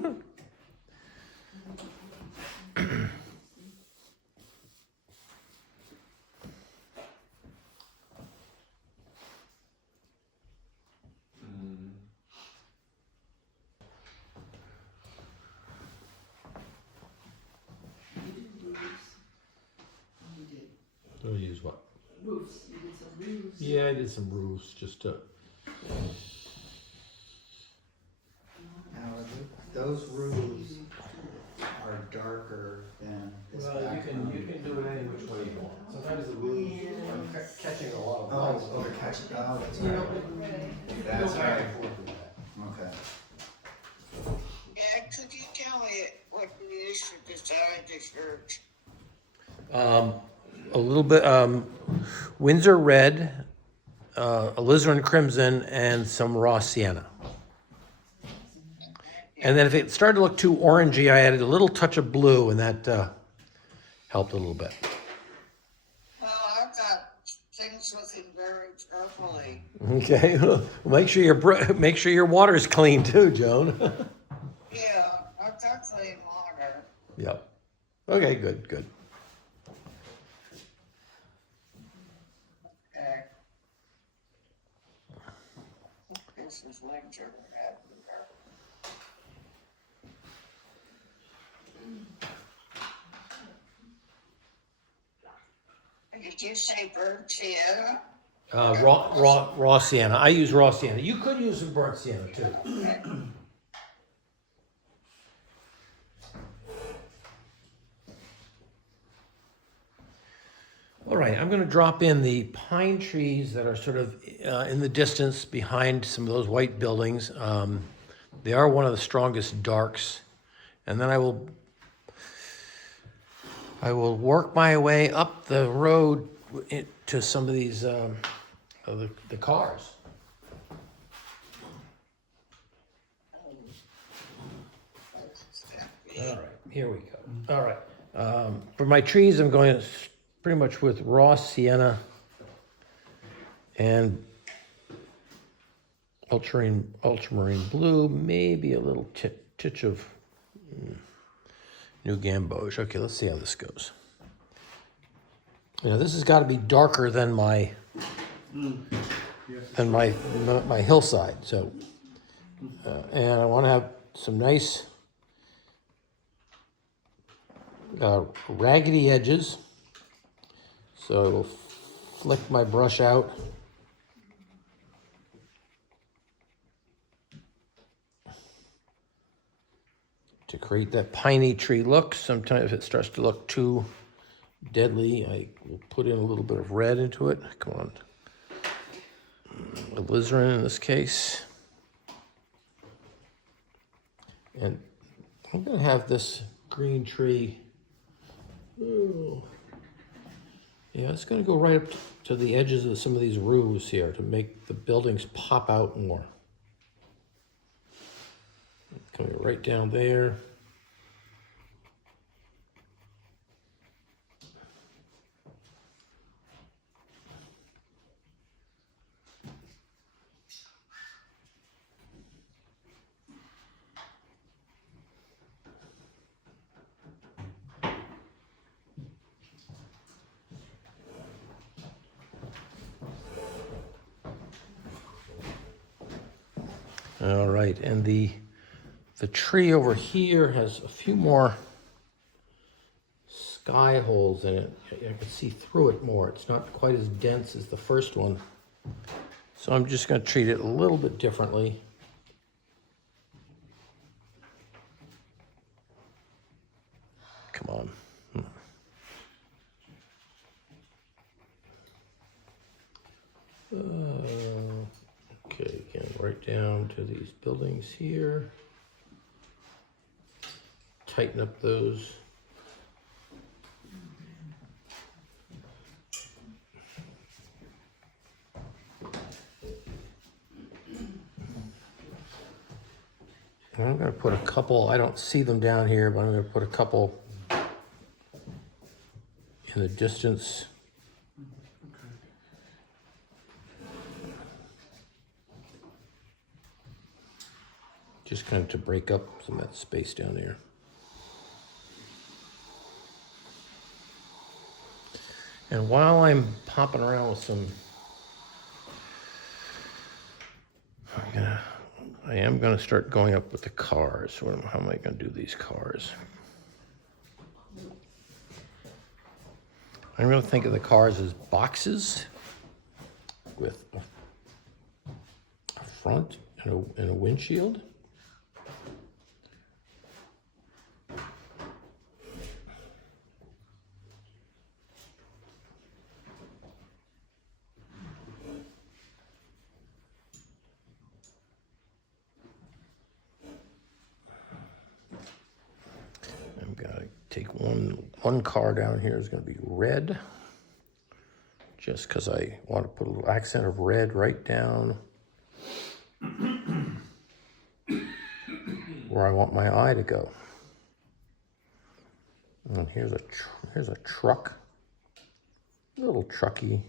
did roofs. You did So use what? roofs. You did some roofs. Yeah, I did some roofs just to. Now, those roofs are darker than this background. do it any which way you want. Sometimes the roofs are catching a lot Oh, they're catching, oh, that's right. That's right. Okay. Yeah, could you tell me what you use to design the church? A little bit, Windsor red, alizarin crimson, and some raw sienna. And then if it started to look too orangey, I added a little touch of blue, and that helped a little bit. Well, I've got things looking very purpley. Okay, well, make sure your water's clean too, Joan. Yeah, I've got clean water. Yep. Okay, good, good. Okay. This is winter everywhere. Did you say burnt sienna? Raw sienna. I use raw sienna. You could use some burnt sienna too. Okay. All right, I'm going to drop in the pine trees that are sort of in the distance behind some of those white buildings. They are one of the strongest darks. And then I will work my way up the road to some of these, the cars. All right, here we go. All right. For my trees, I'm going pretty much with raw sienna and ultramarine blue, maybe a little titch of new gamboge. Okay, let's see how this goes. This has got to be darker than my my hillside. So, and I want to have some nice raggedy edges. So I will flick my brush out. To create that piney tree look. Sometimes if it starts to look too deadly, I will put in a little bit of red into it. Come on. Alizarin in this case. And I'm going to have this green tree. Ooh. Yeah, it's going to go right up to the edges of some of these roofs here to make the buildings pop out more. Coming right down there. All right, and the tree over here has a few more sky holes in it. I can see through it more. It's not quite as dense as the first one. So I'm just going to treat it a little bit differently. Come on. Okay, again, right down to these buildings here. Tighten up those. And I'm going to put a couple, I don't see them down here, but I'm going to put a couple in the distance. Just kind of to break up some of that space down there. And while I'm popping around with some, I am gonna start going up with the cars. How am I gonna do these cars? I'm gonna think of the cars as boxes with a front and a windshield. I've got to take one one car down here is going to be red, just because I want to put a little accent of red right down where I want my eye to go. And here's a truck, a little trucky.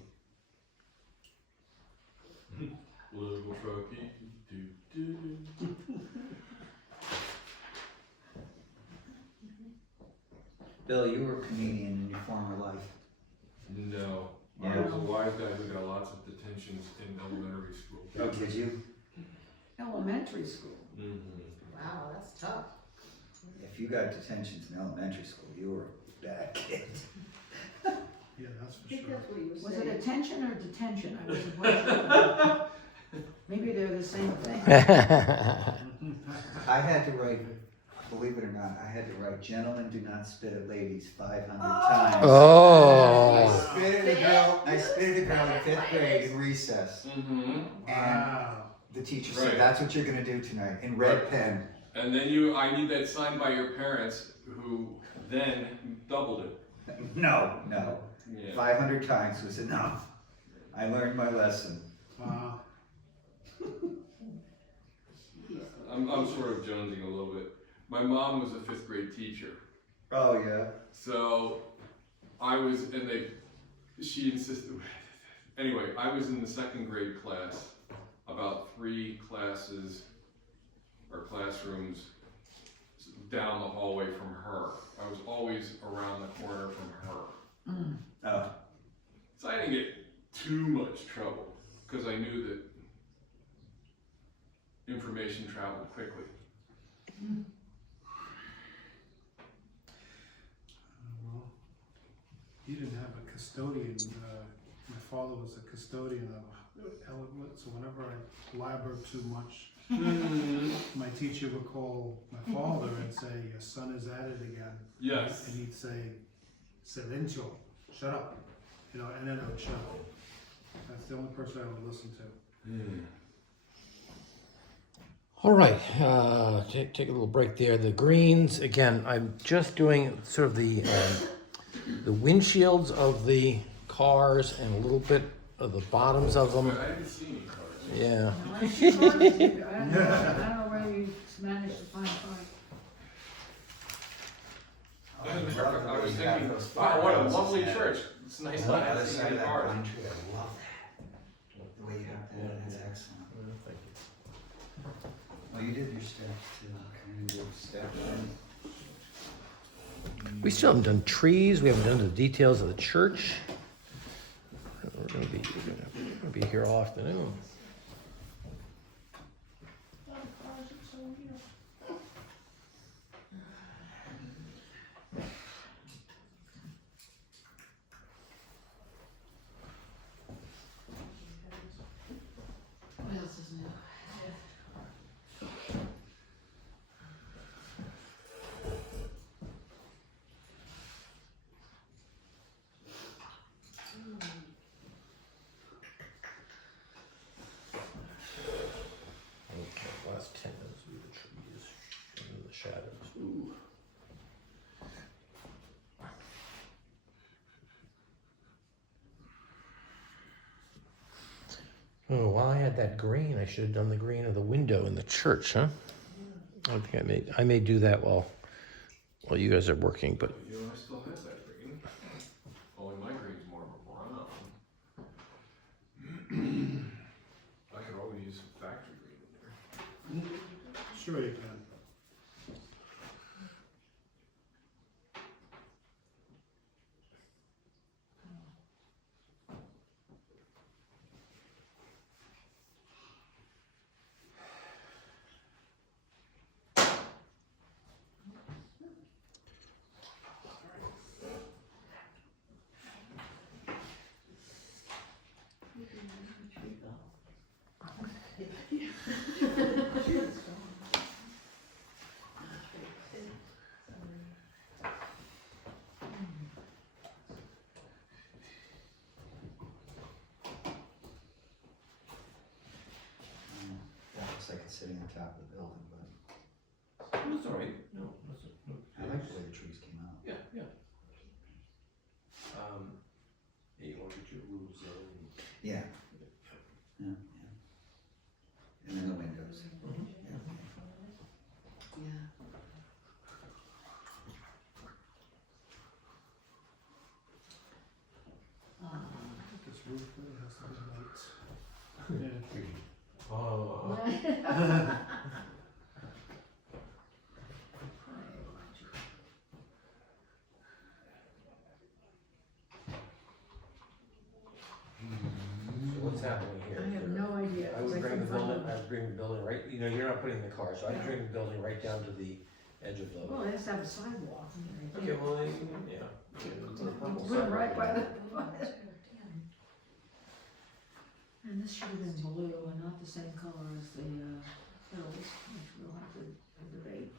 Little trucky. Bill, you were a comedian in your former life. No. Yeah. I was a wise guy who got lots of detentions in elementary school. Oh, did you? Elementary school. Mm-hmm. Wow, that's tough. If you got detentions in elementary school, you were a bad kid. Yeah, that's I for think sure. that's what he was Was saying. it attention or detention? I wasn't quite sure. Maybe they're the same thing. I had to write, believe it or not, I had to write "Gentlemen do not spit at ladies" 500 times. Oh. I spit at a girl in 5th grade in recess. Mm-hmm. And Wow. the teacher Right. said, "That's what you're gonna do tonight," in red Right. pen. And then I need that signed by your parents, who then doubled it. No. Yeah. 500 times was enough. I learned my lesson. Wow. I'm sort of jonesing a little bit. My mom was a 5th grade teacher. Oh yeah. So I was, she insisted, anyway, I was in the 2nd grade class, about 3 classes or classrooms down the hallway from her. I was always around the corner from her. Oh. So I didn't get too much trouble because I knew that information traveled quickly. Well, you didn't have a custodian. My father was a custodian of Elwood, so whenever I blabbered too much, my teacher would call my father and say, "Your son is at it again." Yes. And he'd say, "Silencio, shut up," you know, and then I would shut up. That's the only person I would listen to. All right, take a little break there. The greens, again, I'm just doing sort of the windshields of the cars and a little bit of the bottoms of them. I didn't see any cars. Yeah. I don't know where you managed to find cars. I was thinking, wow, what a lovely church. It's nice On not the other having side any of that cars. pine tree, I love that. The way you have that, that's excellent. Well, you did your steps too. Kind of step. We still haven't done trees. We haven't done the details of the church. We're gonna be here all afternoon. What else is new? Okay, last 10 minutes of the trees and the shadows. Ooh. Oh, while I had that green, I should have done the green of the window in the church, huh? I think I may do that while you guys are working, but You know, I still have that green. Only my green's more of a brown. I could always use some factory green in there. Sure you can. That looks like it's sitting on top of the building, but that's all right. No, I like the way the trees came out. yeah. Yeah. Yeah. And then the windows. Yeah. This roof really has to be light. Yeah. Oh. So what's happening here? I have no idea. I would It's bring like the in front building, of- I'd bring the building right, you know, you're not putting the car, so I'd bring the building right down to the edge of the. Well, it has to have a sidewalk. Okay, well, yeah. Put it right by the. And this should have been blue and not the same color as the hills, which we'll have to debate.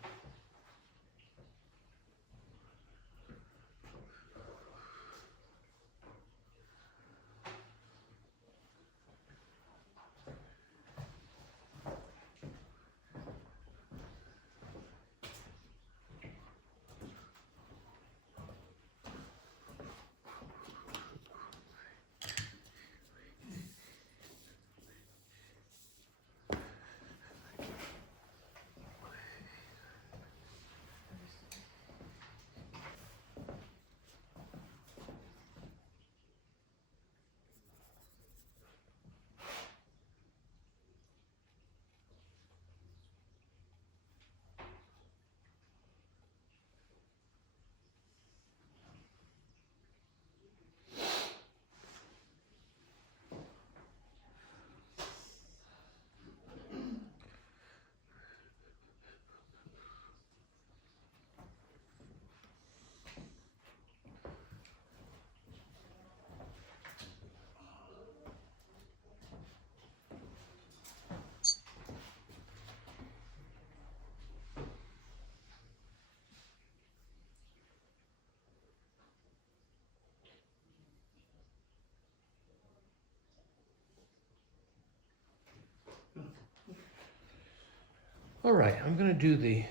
All right, I'm gonna do the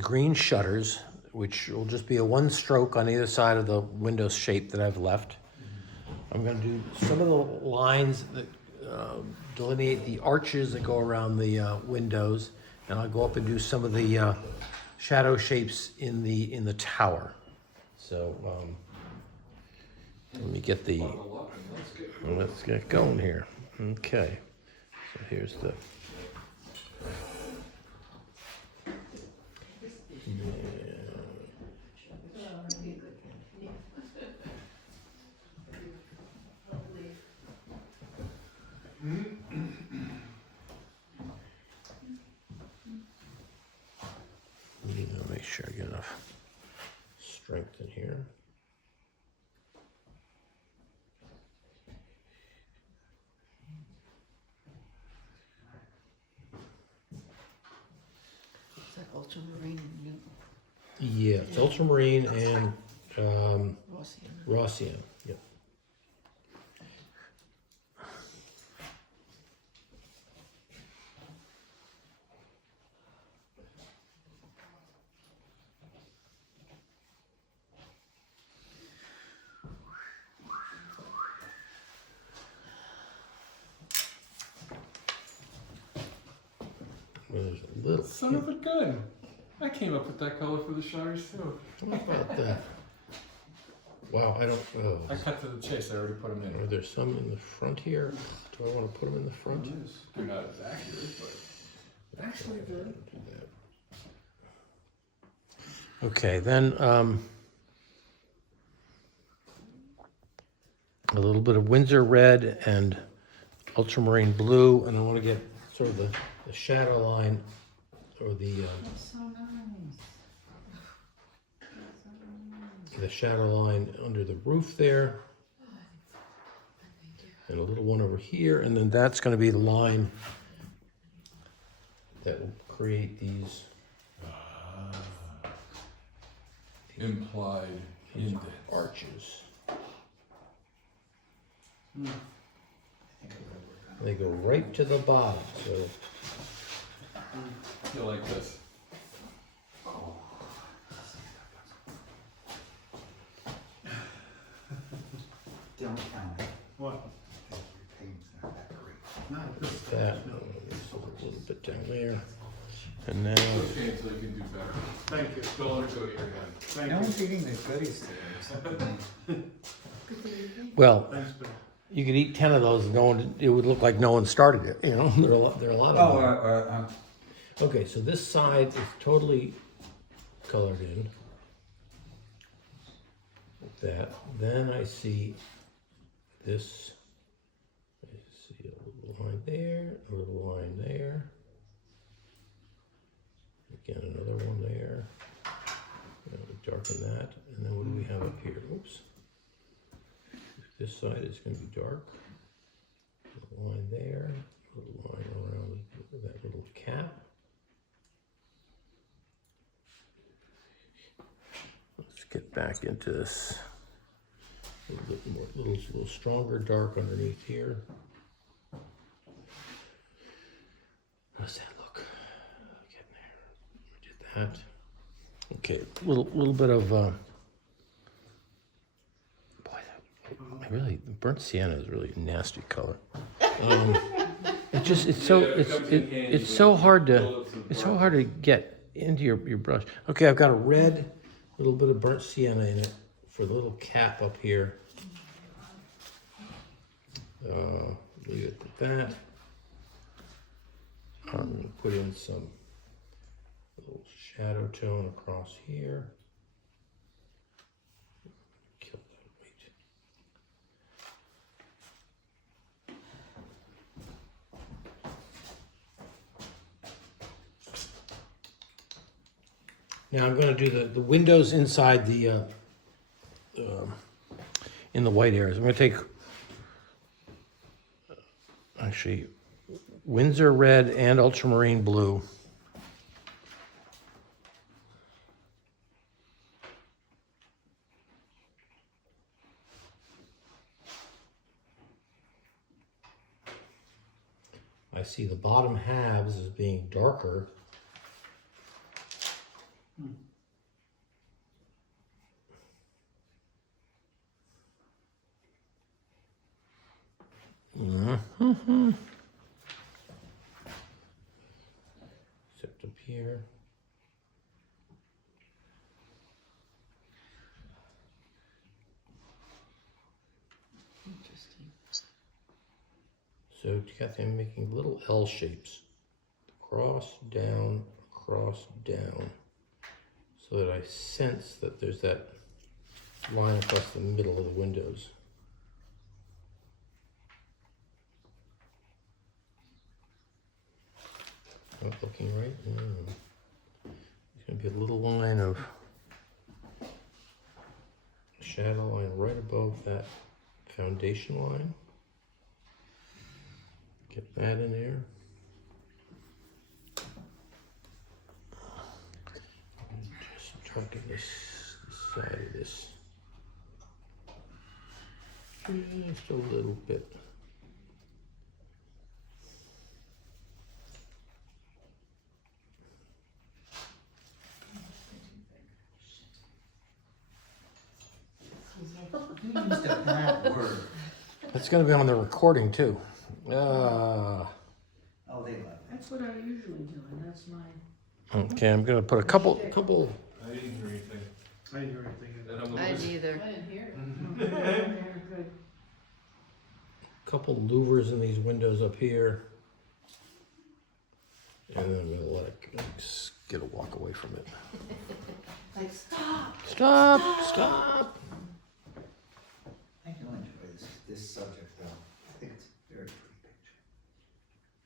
green shutters, which will just be a one stroke on either side of the window shape that I've left. I'm gonna do some of the lines that delineate the arches that go around the windows, and I'll go up and do some of the shadow shapes in the tower. So let me get the. Let's get going here. Okay, so here's the. Make sure I get enough strength in here. Is that ultramarine and Yeah, it's ultramarine and Rossian? Rossian. Yep. Well, there's a little. Son of a gun! I came up with that color for the shutters too. How about that? Wow, I don't. Oh. I cut to the chase. I already put them Are in. there some in the front here? Do I want to put them in the front? They're not as accurate, but actually they're. Okay, then a little bit of Windsor red and ultramarine blue, and I want to get sort of the shadow line or the So nice. the shadow line under the roof there, and a little one over here, and then that's going to be the line that will create these Implied indent. arches. They go right to the bottom, so You like this? don't count it. What? Your paint's not that great. Not this. That, No. a little bit down there. And now, Okay, until you can do better. Thank you. Don't let it go to your head. Thank No you. one's eating the goodies today. well, Thanks, Bill. you could eat 10 of those and no one, it would look like no one started it, you know? There are a lot Oh, of them. Okay, so this side is totally colored in. Like that. Then I see this. I see a little line there, a little line there. Again, another one there. Darken that. And then what do we have up here? Oops. This side is going to be dark. A little line there, a little line around that little cap. Let's get back into this. A little bit more, little stronger dark underneath here. How's that look? Getting there. We did that. Okay, little bit of. Boy, the burnt sienna is really a nasty color. It's so hard to get into your brush. Okay, I've got a red, little bit of burnt sienna in it for the little cap up here. Leave it at that. I'm gonna put in some little shadow tone across here. Kill that weight. Now I'm going to do the windows inside the in the white areas. I'm going to take actually Windsor red and ultramarine blue. I see the bottom halves as being darker. Except up here. Interesting. So Kathy, I'm making little L shapes. Across, down, so that I sense that there's that line across the middle of the windows. Not looking right? No. There's going to be a little line of shadow line right above that foundation line. Get that in there. Just darken this side of this. Just a little bit. You used a bad word. It's going to be on the recording too. Oh, they love it. That's what I usually do, and that's my. Okay, I'm going to put a couple. I didn't hear anything. I didn't hear anything. And I'm I always- didn't either. I didn't hear it. Very good. Couple louvers in these windows up here. And then I'm going to let it get a walk away from it. Like, stop! Stop! I do enjoy this subject though. I think it's a very pretty picture.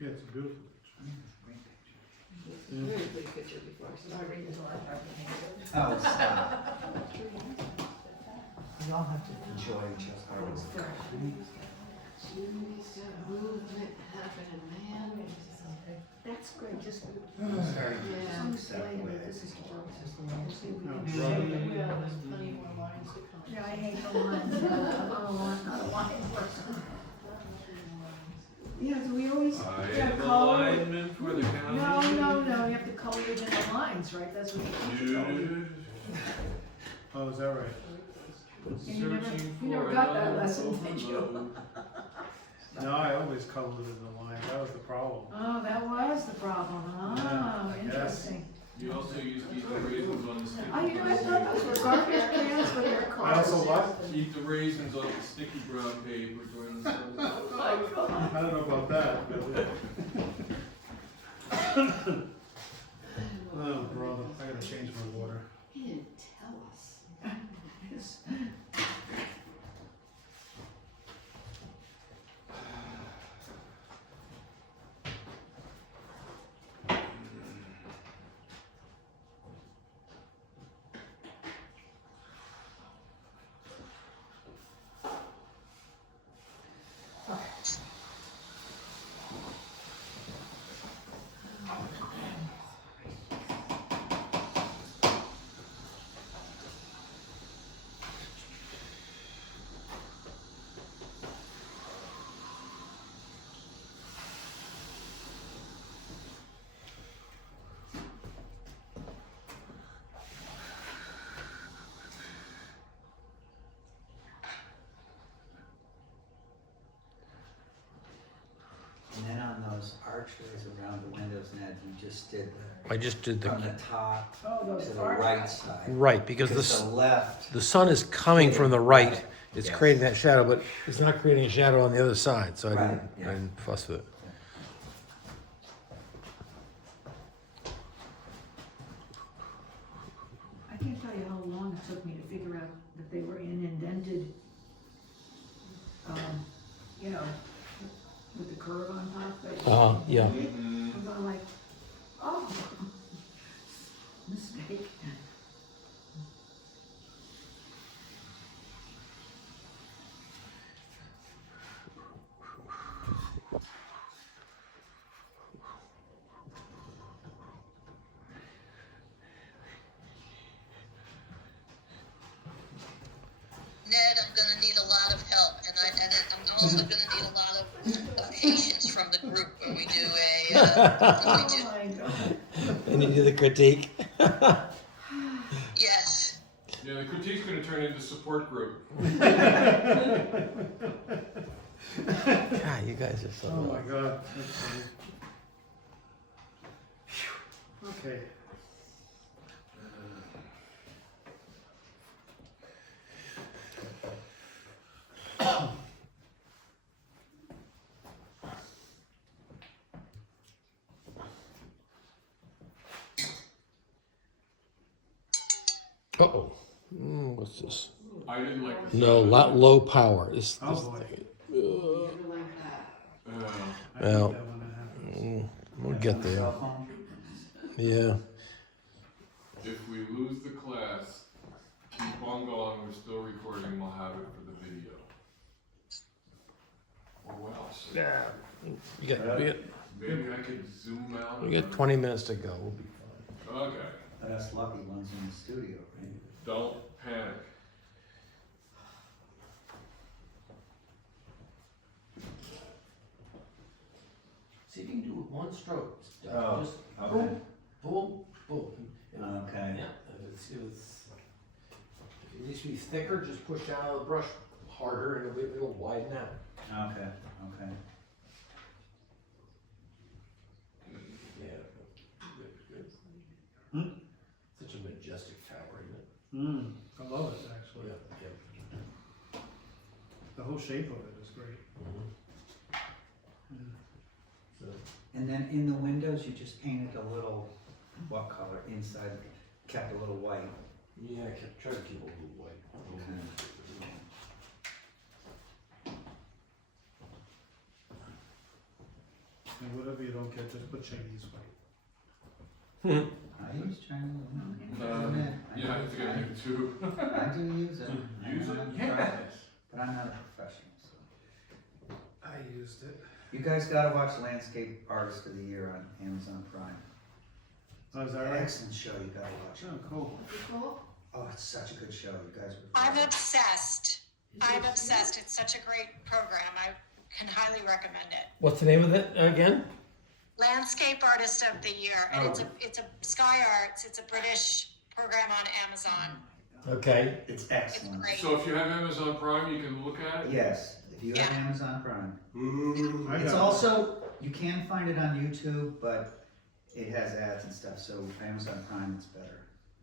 Yeah, it's a beautiful picture. I think it's a great picture. It's a very pretty picture before I started. Oh, stop. We all have to enjoy each other's work. Jeez, that movement happening, man. That's great, just. Sorry. Yeah. I'm saying that this is the work. Yeah, there's plenty more lines to come. Yeah, I hate the lines, I'm not a line person. Yeah, so we always, I yeah, am a color. lineman for the county. No, you have to color within the lines, right, that's what you do. Oh, is that right? And you never for got that another lesson, did you? overload. No, I always colored in the line, that was the problem. Oh, that was the problem, oh, Yeah, I guess. interesting. You also used to eat the raisins on the sticky. Oh, you know, I thought those were garbage cans for your I also cars. what? Eat the raisins on the sticky brown paper during the summer. Oh my God. I don't know about that, but. Oh, brother, I gotta change my water. He didn't tell us. Yes. And then on those archways around the windows, Ned, you just did I just did from the the, top Oh, those to the far right side. right, because Because the left, the sun is coming from the right. It's Yes. creating that shadow, but it's not creating a shadow on the other side, so I Right, didn't, yeah. I didn't fuss with it. I can't tell you how long it took me to figure out that they were in indented, you know, with the curve on top. Yeah. Mhm. I'm going like, oh, mistake. Ned, I'm gonna need a lot of help, and I'm also gonna need a lot of patience from the group when we do when we Oh do, my God. And you do the critique. yes. Yeah, the critique's gonna turn into support group. God, you guys are so. Oh my God, that's funny. Okay. Uh-oh. What's this? I didn't like the No, sound of it. low power. This Oh, boy. thing. Never like that. I Well, hate that when that happens. We'll get there. cell phone. Yeah. If we lose the class, keep on going, we're still recording, we'll have it for the video. Or what else? Yeah. Maybe I could zoom out. We got 20 minutes to go. We'll be fine. Okay, That's lucky one's in the studio, right? don't panic. See if you can do it with one stroke. Oh, Just okay. boom, boom, boom. Okay. Yeah, if it needs to be thicker, just push down the brush harder and it'll widen out. Okay, okay. Yeah. Good. Hmm? Such a majestic tower, isn't it? I love it, actually. Yeah. The whole shape of it is great. So, And then in the windows, you just painted a little, what color, inside, kept a little white. yeah, I kept trying to keep it a little white. And whatever you don't get, just put Chinese white. I use Chinese. Yeah, I think I do too. I do use it. Use it? I'm trying, but I'm not a professional, so. I used it. You guys gotta watch Landscape Artist of the Year on Amazon Prime. Oh, is that right? Excellent show, you gotta watch it. Oh, cool. Cool. Oh, it's such a good show, you guys would. I'm obsessed. I'm obsessed. It's such a great program. I can highly recommend it. What's the name of it again? Landscape Artist of the Year, and it's a Sky Arts. It's a British program on Amazon. Okay. It's It's excellent. great. So if you have Amazon Prime, you can look at it? Yes, if you have Yeah. Amazon Prime. I It's got also, you can find it on YouTube, but it has ads and stuff, so Amazon Prime is better.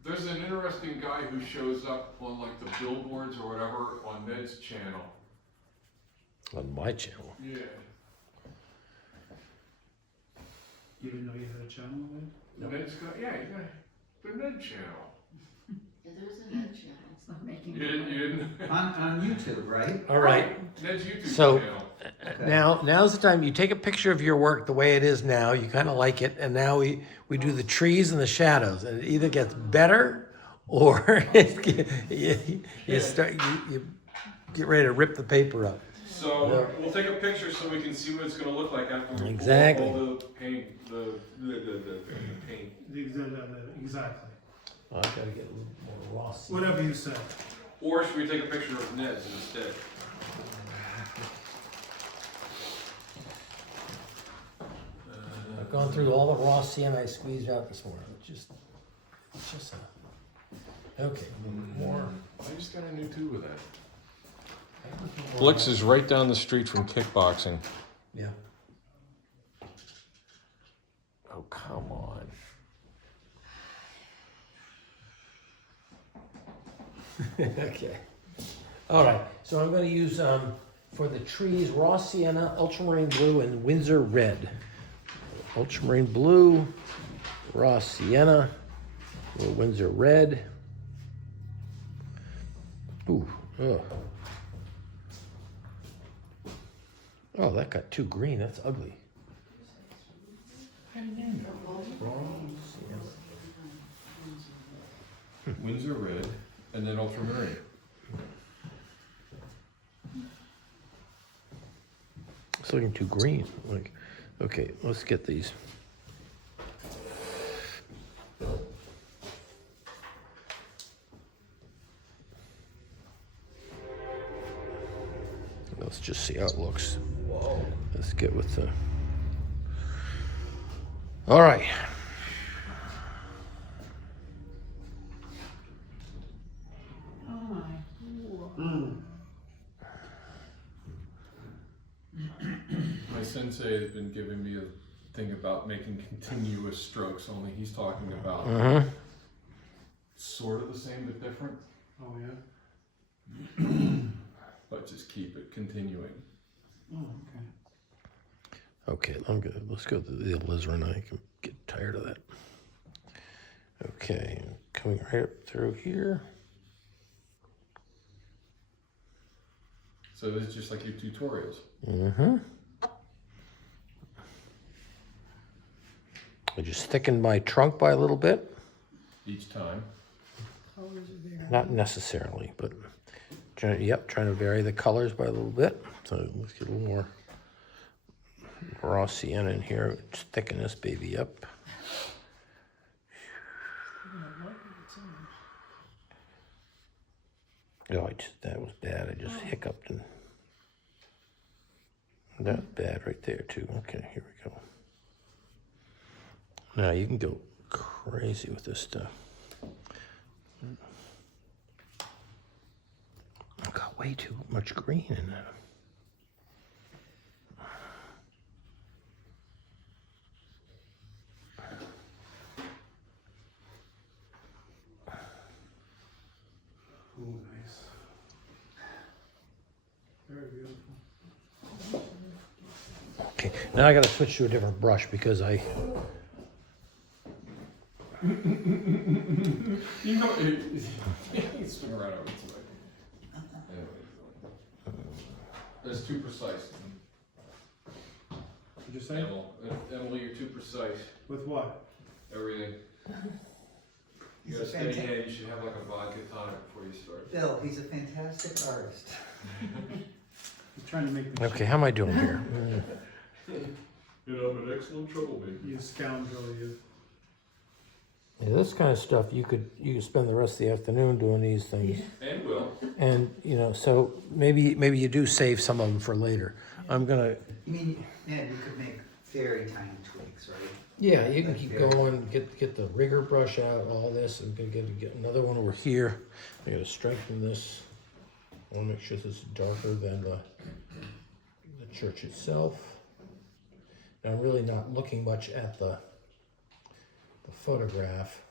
There's an interesting guy who shows up on like the billboards or whatever on Ned's channel. On my channel. Yeah. You didn't know you had a channel there? Ned's got, yeah, you got the Ned channel. Yeah, there's a net channel. It's not making. You didn't? On YouTube, right? All right. Ned's YouTube So- channel. Now's the time you take a picture of your work the way it is now. You kind of like it, and now we do the trees and the shadows, and it either gets better or you start you get ready to rip the paper up. So we'll take a picture so we can see what it's gonna look like after we pull Exactly. all the paint, the paint. Exactly. I gotta get a little more raw. Whatever you said. Or should we take a picture of Ned's instead? I've gone through all the raw sienna I squeezed out this morning. It's just okay. More. I just got a new tube of that. Blix is right down the street from kickboxing. Yeah. Oh, come on. Okay. All right. So I'm going to use for the trees raw sienna, ultramarine blue, and Windsor red. Ultramarine blue, raw sienna, or Windsor red. Ooh. Ugh. Oh, that got too green. That's ugly. Windsor red, and then ultramarine. It's looking too green. Like, okay, let's get these. Let's just see how it looks. Whoa. Let's get with the. All right. Oh my. My sensei has been giving me a thing about making continuous strokes, only he's talking about Mm-hmm. sort of the same but different, Oh, yeah? but just keep it continuing. Oh, okay. Okay, I'm good. Let's go to the alizarin. I can get tired of that. Okay, coming right up through here. So this is just like your tutorials. Mm-hmm. I just thickened my trunk by a little bit. Each time. Not necessarily, but trying to vary the colors by a little bit. So let's get a little more raw sienna in here. Let's thicken this baby up. Oh, that was bad. I just hiccuped and that's bad right there too. Okay, here we go. Now you can go crazy with this stuff. I've got way too much green in that. Ooh, nice. Very beautiful. Okay, now I gotta switch to a different brush because I. You know, swing around over this way. That's too precise. What'd you say? Emily, you're too precise. With what? Everything. You got a steady hand. You should have like a vodka tonic before you start. Bill, he's a fantastic artist. He's trying to make me. Okay, how am I doing here? You know, I'm an excellent troublemaker. You scoundrel, you. Yeah, this kind of stuff you could spend the rest of the afternoon doing these things, And will. and so maybe you do save some of them for later. I'm gonna. You mean, yeah, you could make very tiny tweaks, right? Yeah, you can Like keep very- going, get the rigger brush out, all this, and get another one over here. I gotta strengthen this. I wanna make sure this is darker than the church itself. And I'm really not looking much at the photograph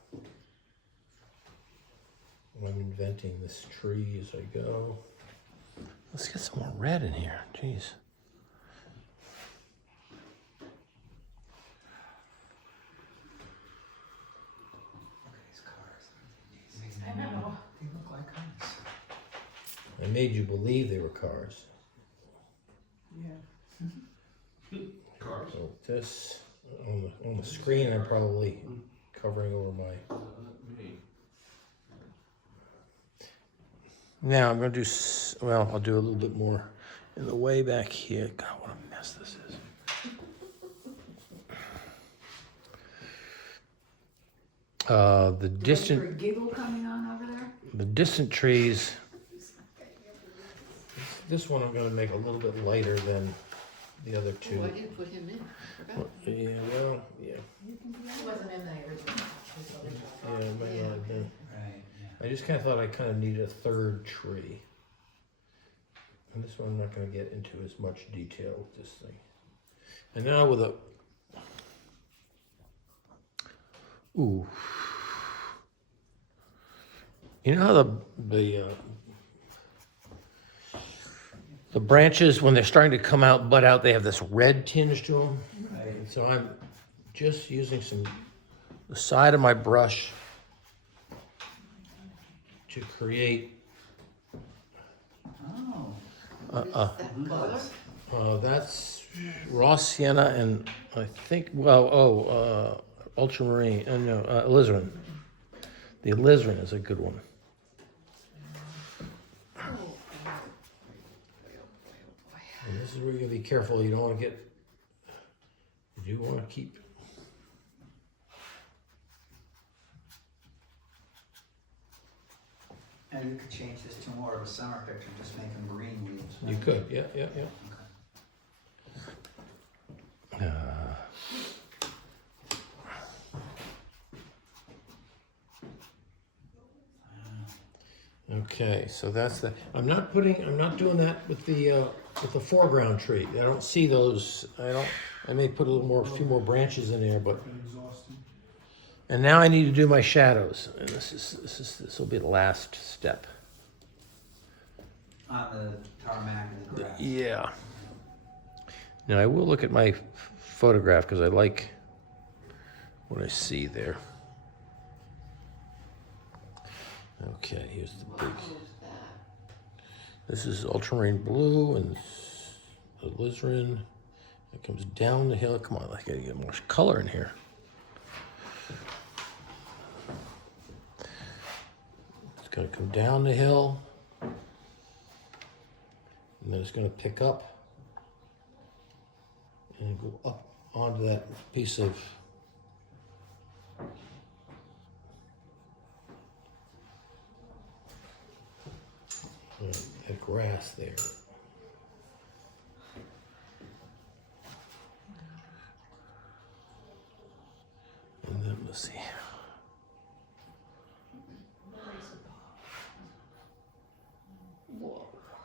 when I'm inventing this tree as I go. Let's get some more red in here, jeez. Look at these cars. I know. They look like cars. I made you believe they were cars. Yeah. Cars. So this, on the screen, I'm probably covering over my... Me. Now I'm gonna do, well, I'll do a little bit more in the way back here. God, what a mess this is. The Ready for distant, a giggle coming on over there? the distant trees. This one I'm gonna make a little bit lighter than the other two. Oh, I didn't put him in. I forgot. Yeah, well, yeah, He wasn't in the original. yeah, it might not have been. Right, yeah. I just kind of thought I kind of needed a third tree. And this one I'm not going to get into as much detail with this thing. And now with a... Ooh. You know how the branches, when they're starting to come out, bud out, they have this red tinge to them? Right. And so I'm just using the side of my brush to create, Oh. What is that color? Buds. that's raw sienna and I think, ultramarine, no, alizarin. The alizarin is a good one. Oh, boy, oh, boy. And this is where you gotta be careful, you don't wanna get, you do wanna keep. And you could change this to more of a summer picture, just make them green leaves. You could, yeah. Okay. Okay, so that's the, I'm not doing that with the foreground tree. I don't see those, I may put a few more branches in there, but. Fucking exhausting. And now I need to do my shadows, and this will be the last step. On the tarmac and the grass. Yeah. Now I will look at my photograph because I like what I see there. Okay, here's the big. What is that? This is ultramarine blue and alizarin. It comes down the hill. Come on, I gotta get more color in here. It's gonna come down the hill. And then it's gonna pick up and go up onto that piece of that grass there. And then let's see.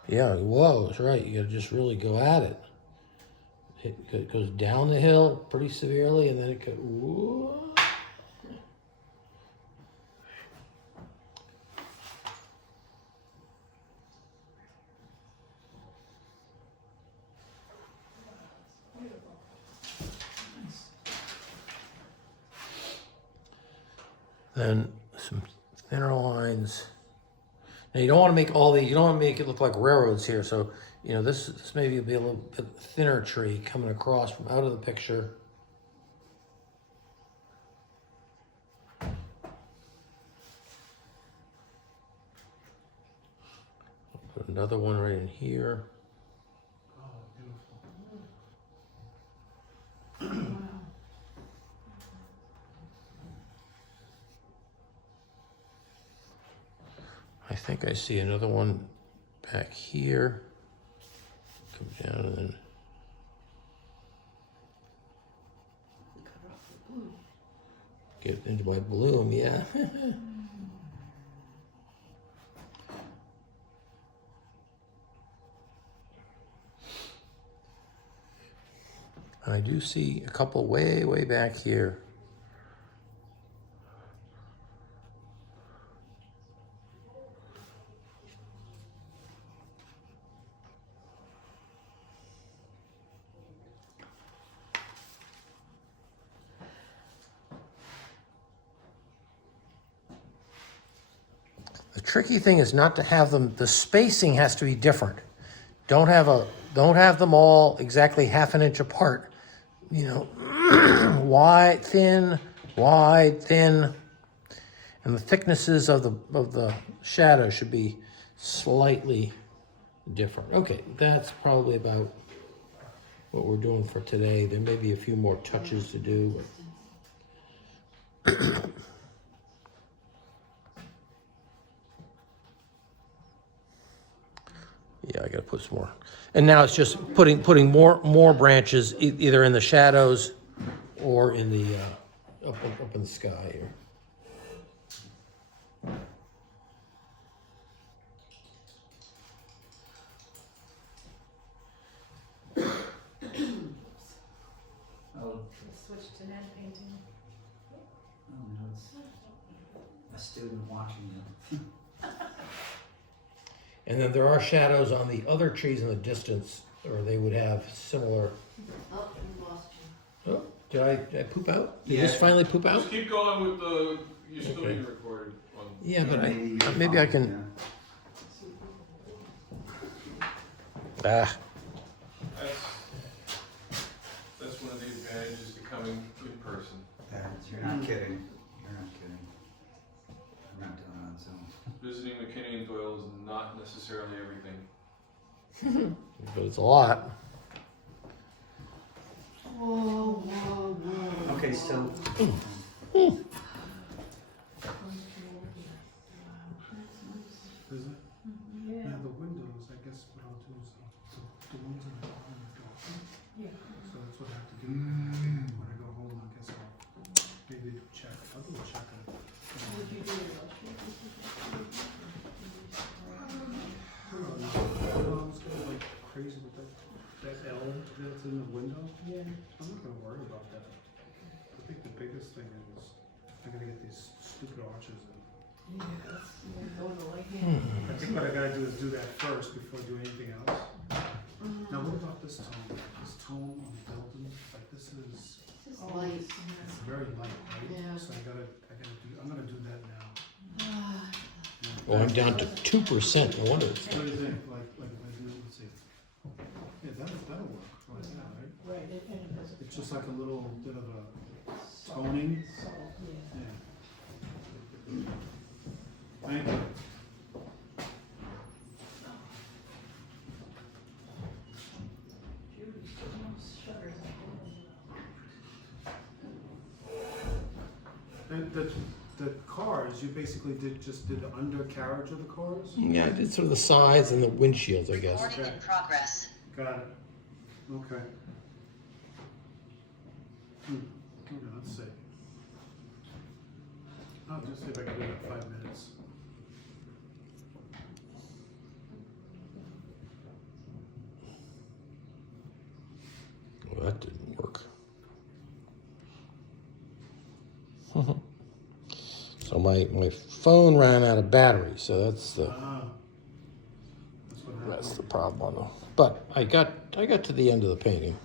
Yeah, whoa, that's right. You gotta just really go at it. It goes down the hill pretty severely, and then it goes. Whoa. Then some thinner lines. Now you don't want to make all these. You don't want to make it look like railroads here. So you know this maybe will be a little bit thinner tree coming across from out of the picture. Put another one right in here. Oh, beautiful. I think I see another one back here. Come down and then. it into my bloom, yeah. And I do see a couple way, way back here. The tricky thing is not to have them, the spacing has to be different. Don't have them all exactly half an inch apart. You know, wide, thin, and the thicknesses of the shadow should be slightly different. Okay, that's probably about what we're doing for today. There may be a few more touches to do. Yeah, I gotta put some more. And now it's just putting more branches either in the shadows or in the up in the sky here. Oh, Switch to Ned painting. oh no, it's a student watching you. And then there are shadows on the other trees in the distance, or they would have similar. Oh, we lost you. Oh, did I poop out? Did Yeah. this finally poop out? Just keep going with the, you're still Okay. being recorded on. Yeah, but You're maybe I fine, can. Ah, That's one of the advantages to coming in person. yeah. You're not kidding. You're not kidding. I'm not doing it on Zoom. Visiting McKinney and Doyle is not necessarily everything. but it's a lot. Whoa, whoa, whoa. Okay, so Is it? Yeah, the windows, I guess what I'll do is the ones in the bottom are dark. Yeah. So that's what I have to do. When I go home, I guess I'll maybe check. I'll do a check on it. Would you do it? I was going like crazy with that L that's in the window. Yeah. I'm not gonna worry about that. I think the biggest thing is I gotta get these stupid arches in. Yeah, that's, go to the light hand. I think what I gotta do is do that first before I do anything else. Now what about this tone? This tone on the building, like this is, This is light. it's very light, right? Yeah. So I'm gonna do that now. Well, I'm down to 2%. No wonder it's. What do you think? Like if I do, let's see. Yeah, that'll work right now, right? Right, and it doesn't. It's just like a little bit of a toning. Salt, yeah. Yeah. Thank you. Judy, almost shutters. And the cars, you basically just did the undercarriage of the cars? Yeah, I did sort of the sides and the windshields, I guess. Recording in progress. Got it. Okay. Okay, let's see. I'll just see if I can do it in 5 minutes. Well, that didn't work. So my phone ran out of battery, so that's the That's what happened. that's the problem. Though. But I got to the end of the painting.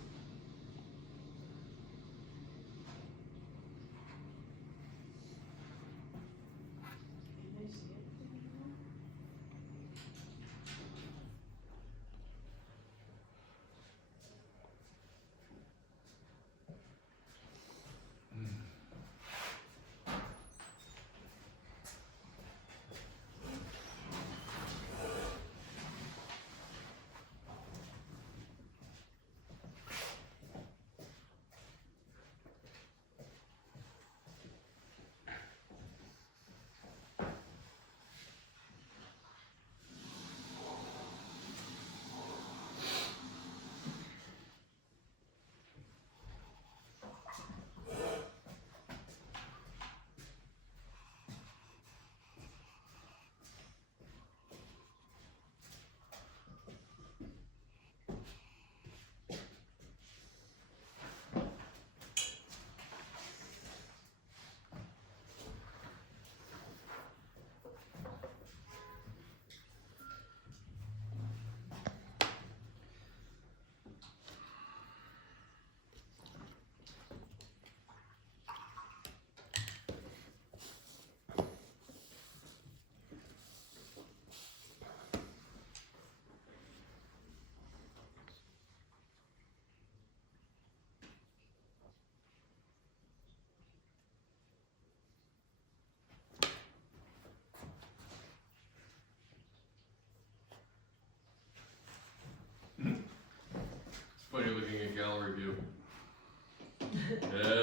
funny looking at gallery view.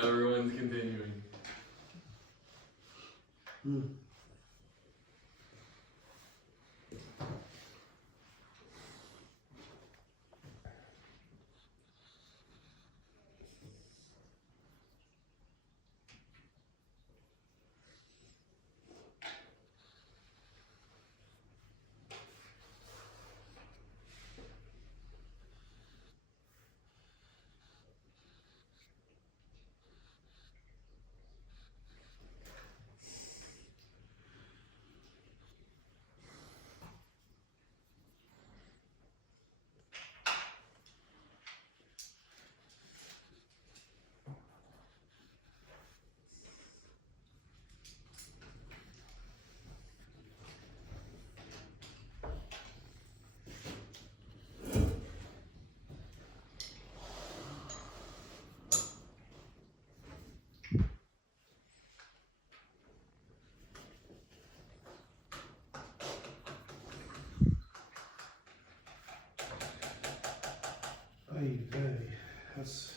Everyone's continuing. Ay, vey. That's.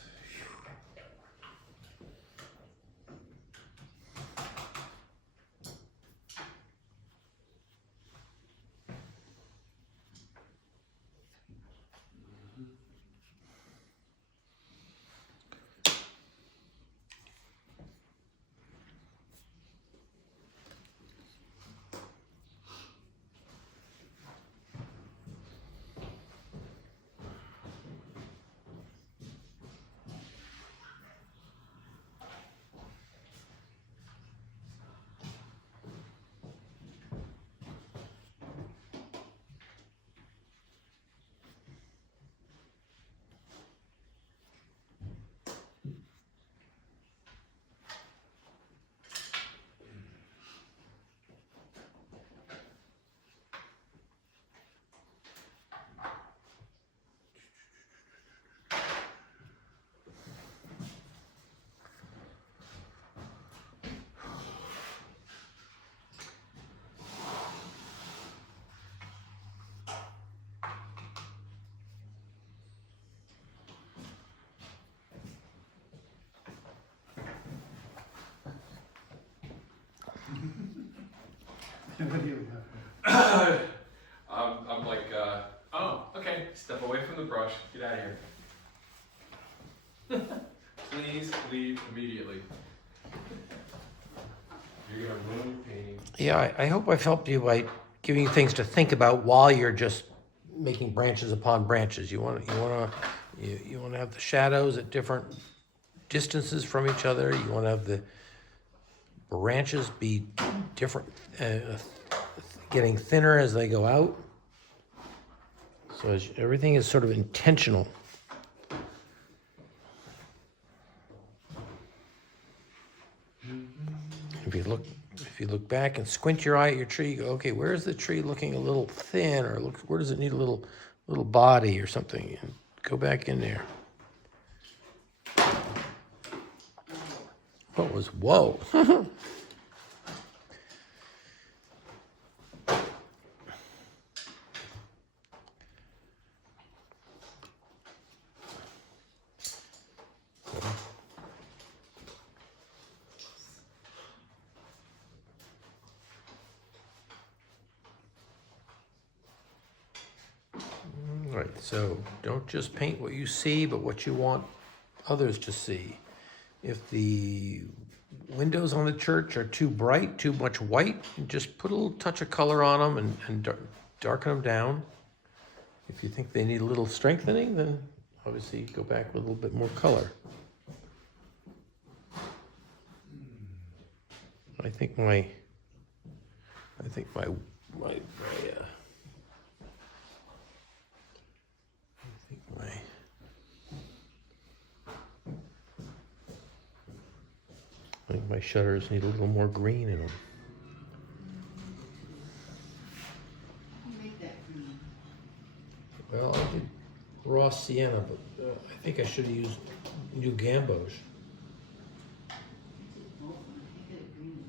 What do you have? I'm like, oh, okay, step away from the brush, get out of here. Please leave immediately. You're gonna ruin your painting. Yeah, I hope I've helped you by giving you things to think about while you're just making branches upon branches. You want to have the shadows at different distances from each other. You want to have the branches be different, getting thinner as they go out. So everything is sort of intentional. If you look back and squint your eye at your tree, you go, okay, where is the tree looking a little thin, or where does it need a little body or something? And go back in there. What was whoa? All right, so don't just paint what you see, but what you want others to see. If the windows on the church are too bright, too much white, just put a little touch of color on them and darken them down. If you think they need a little strengthening, then obviously go back with a little bit more color. I think my my shutters need a little more green in them. Make that green. Well, I did raw sienna, but I think I should have used new gamboge. Both of them, make it green.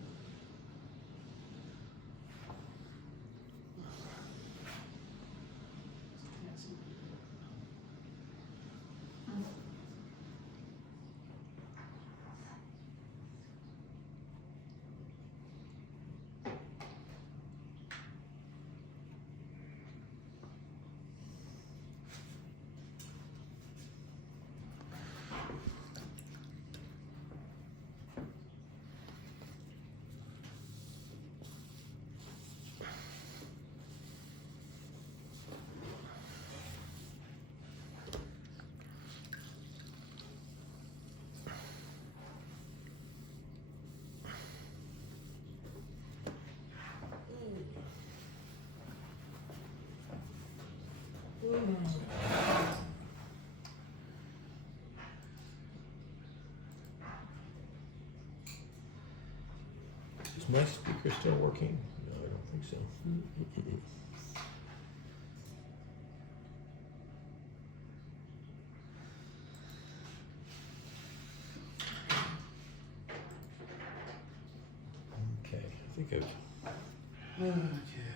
my speaker still working? No, I don't think so. Okay, I think I've. Okay.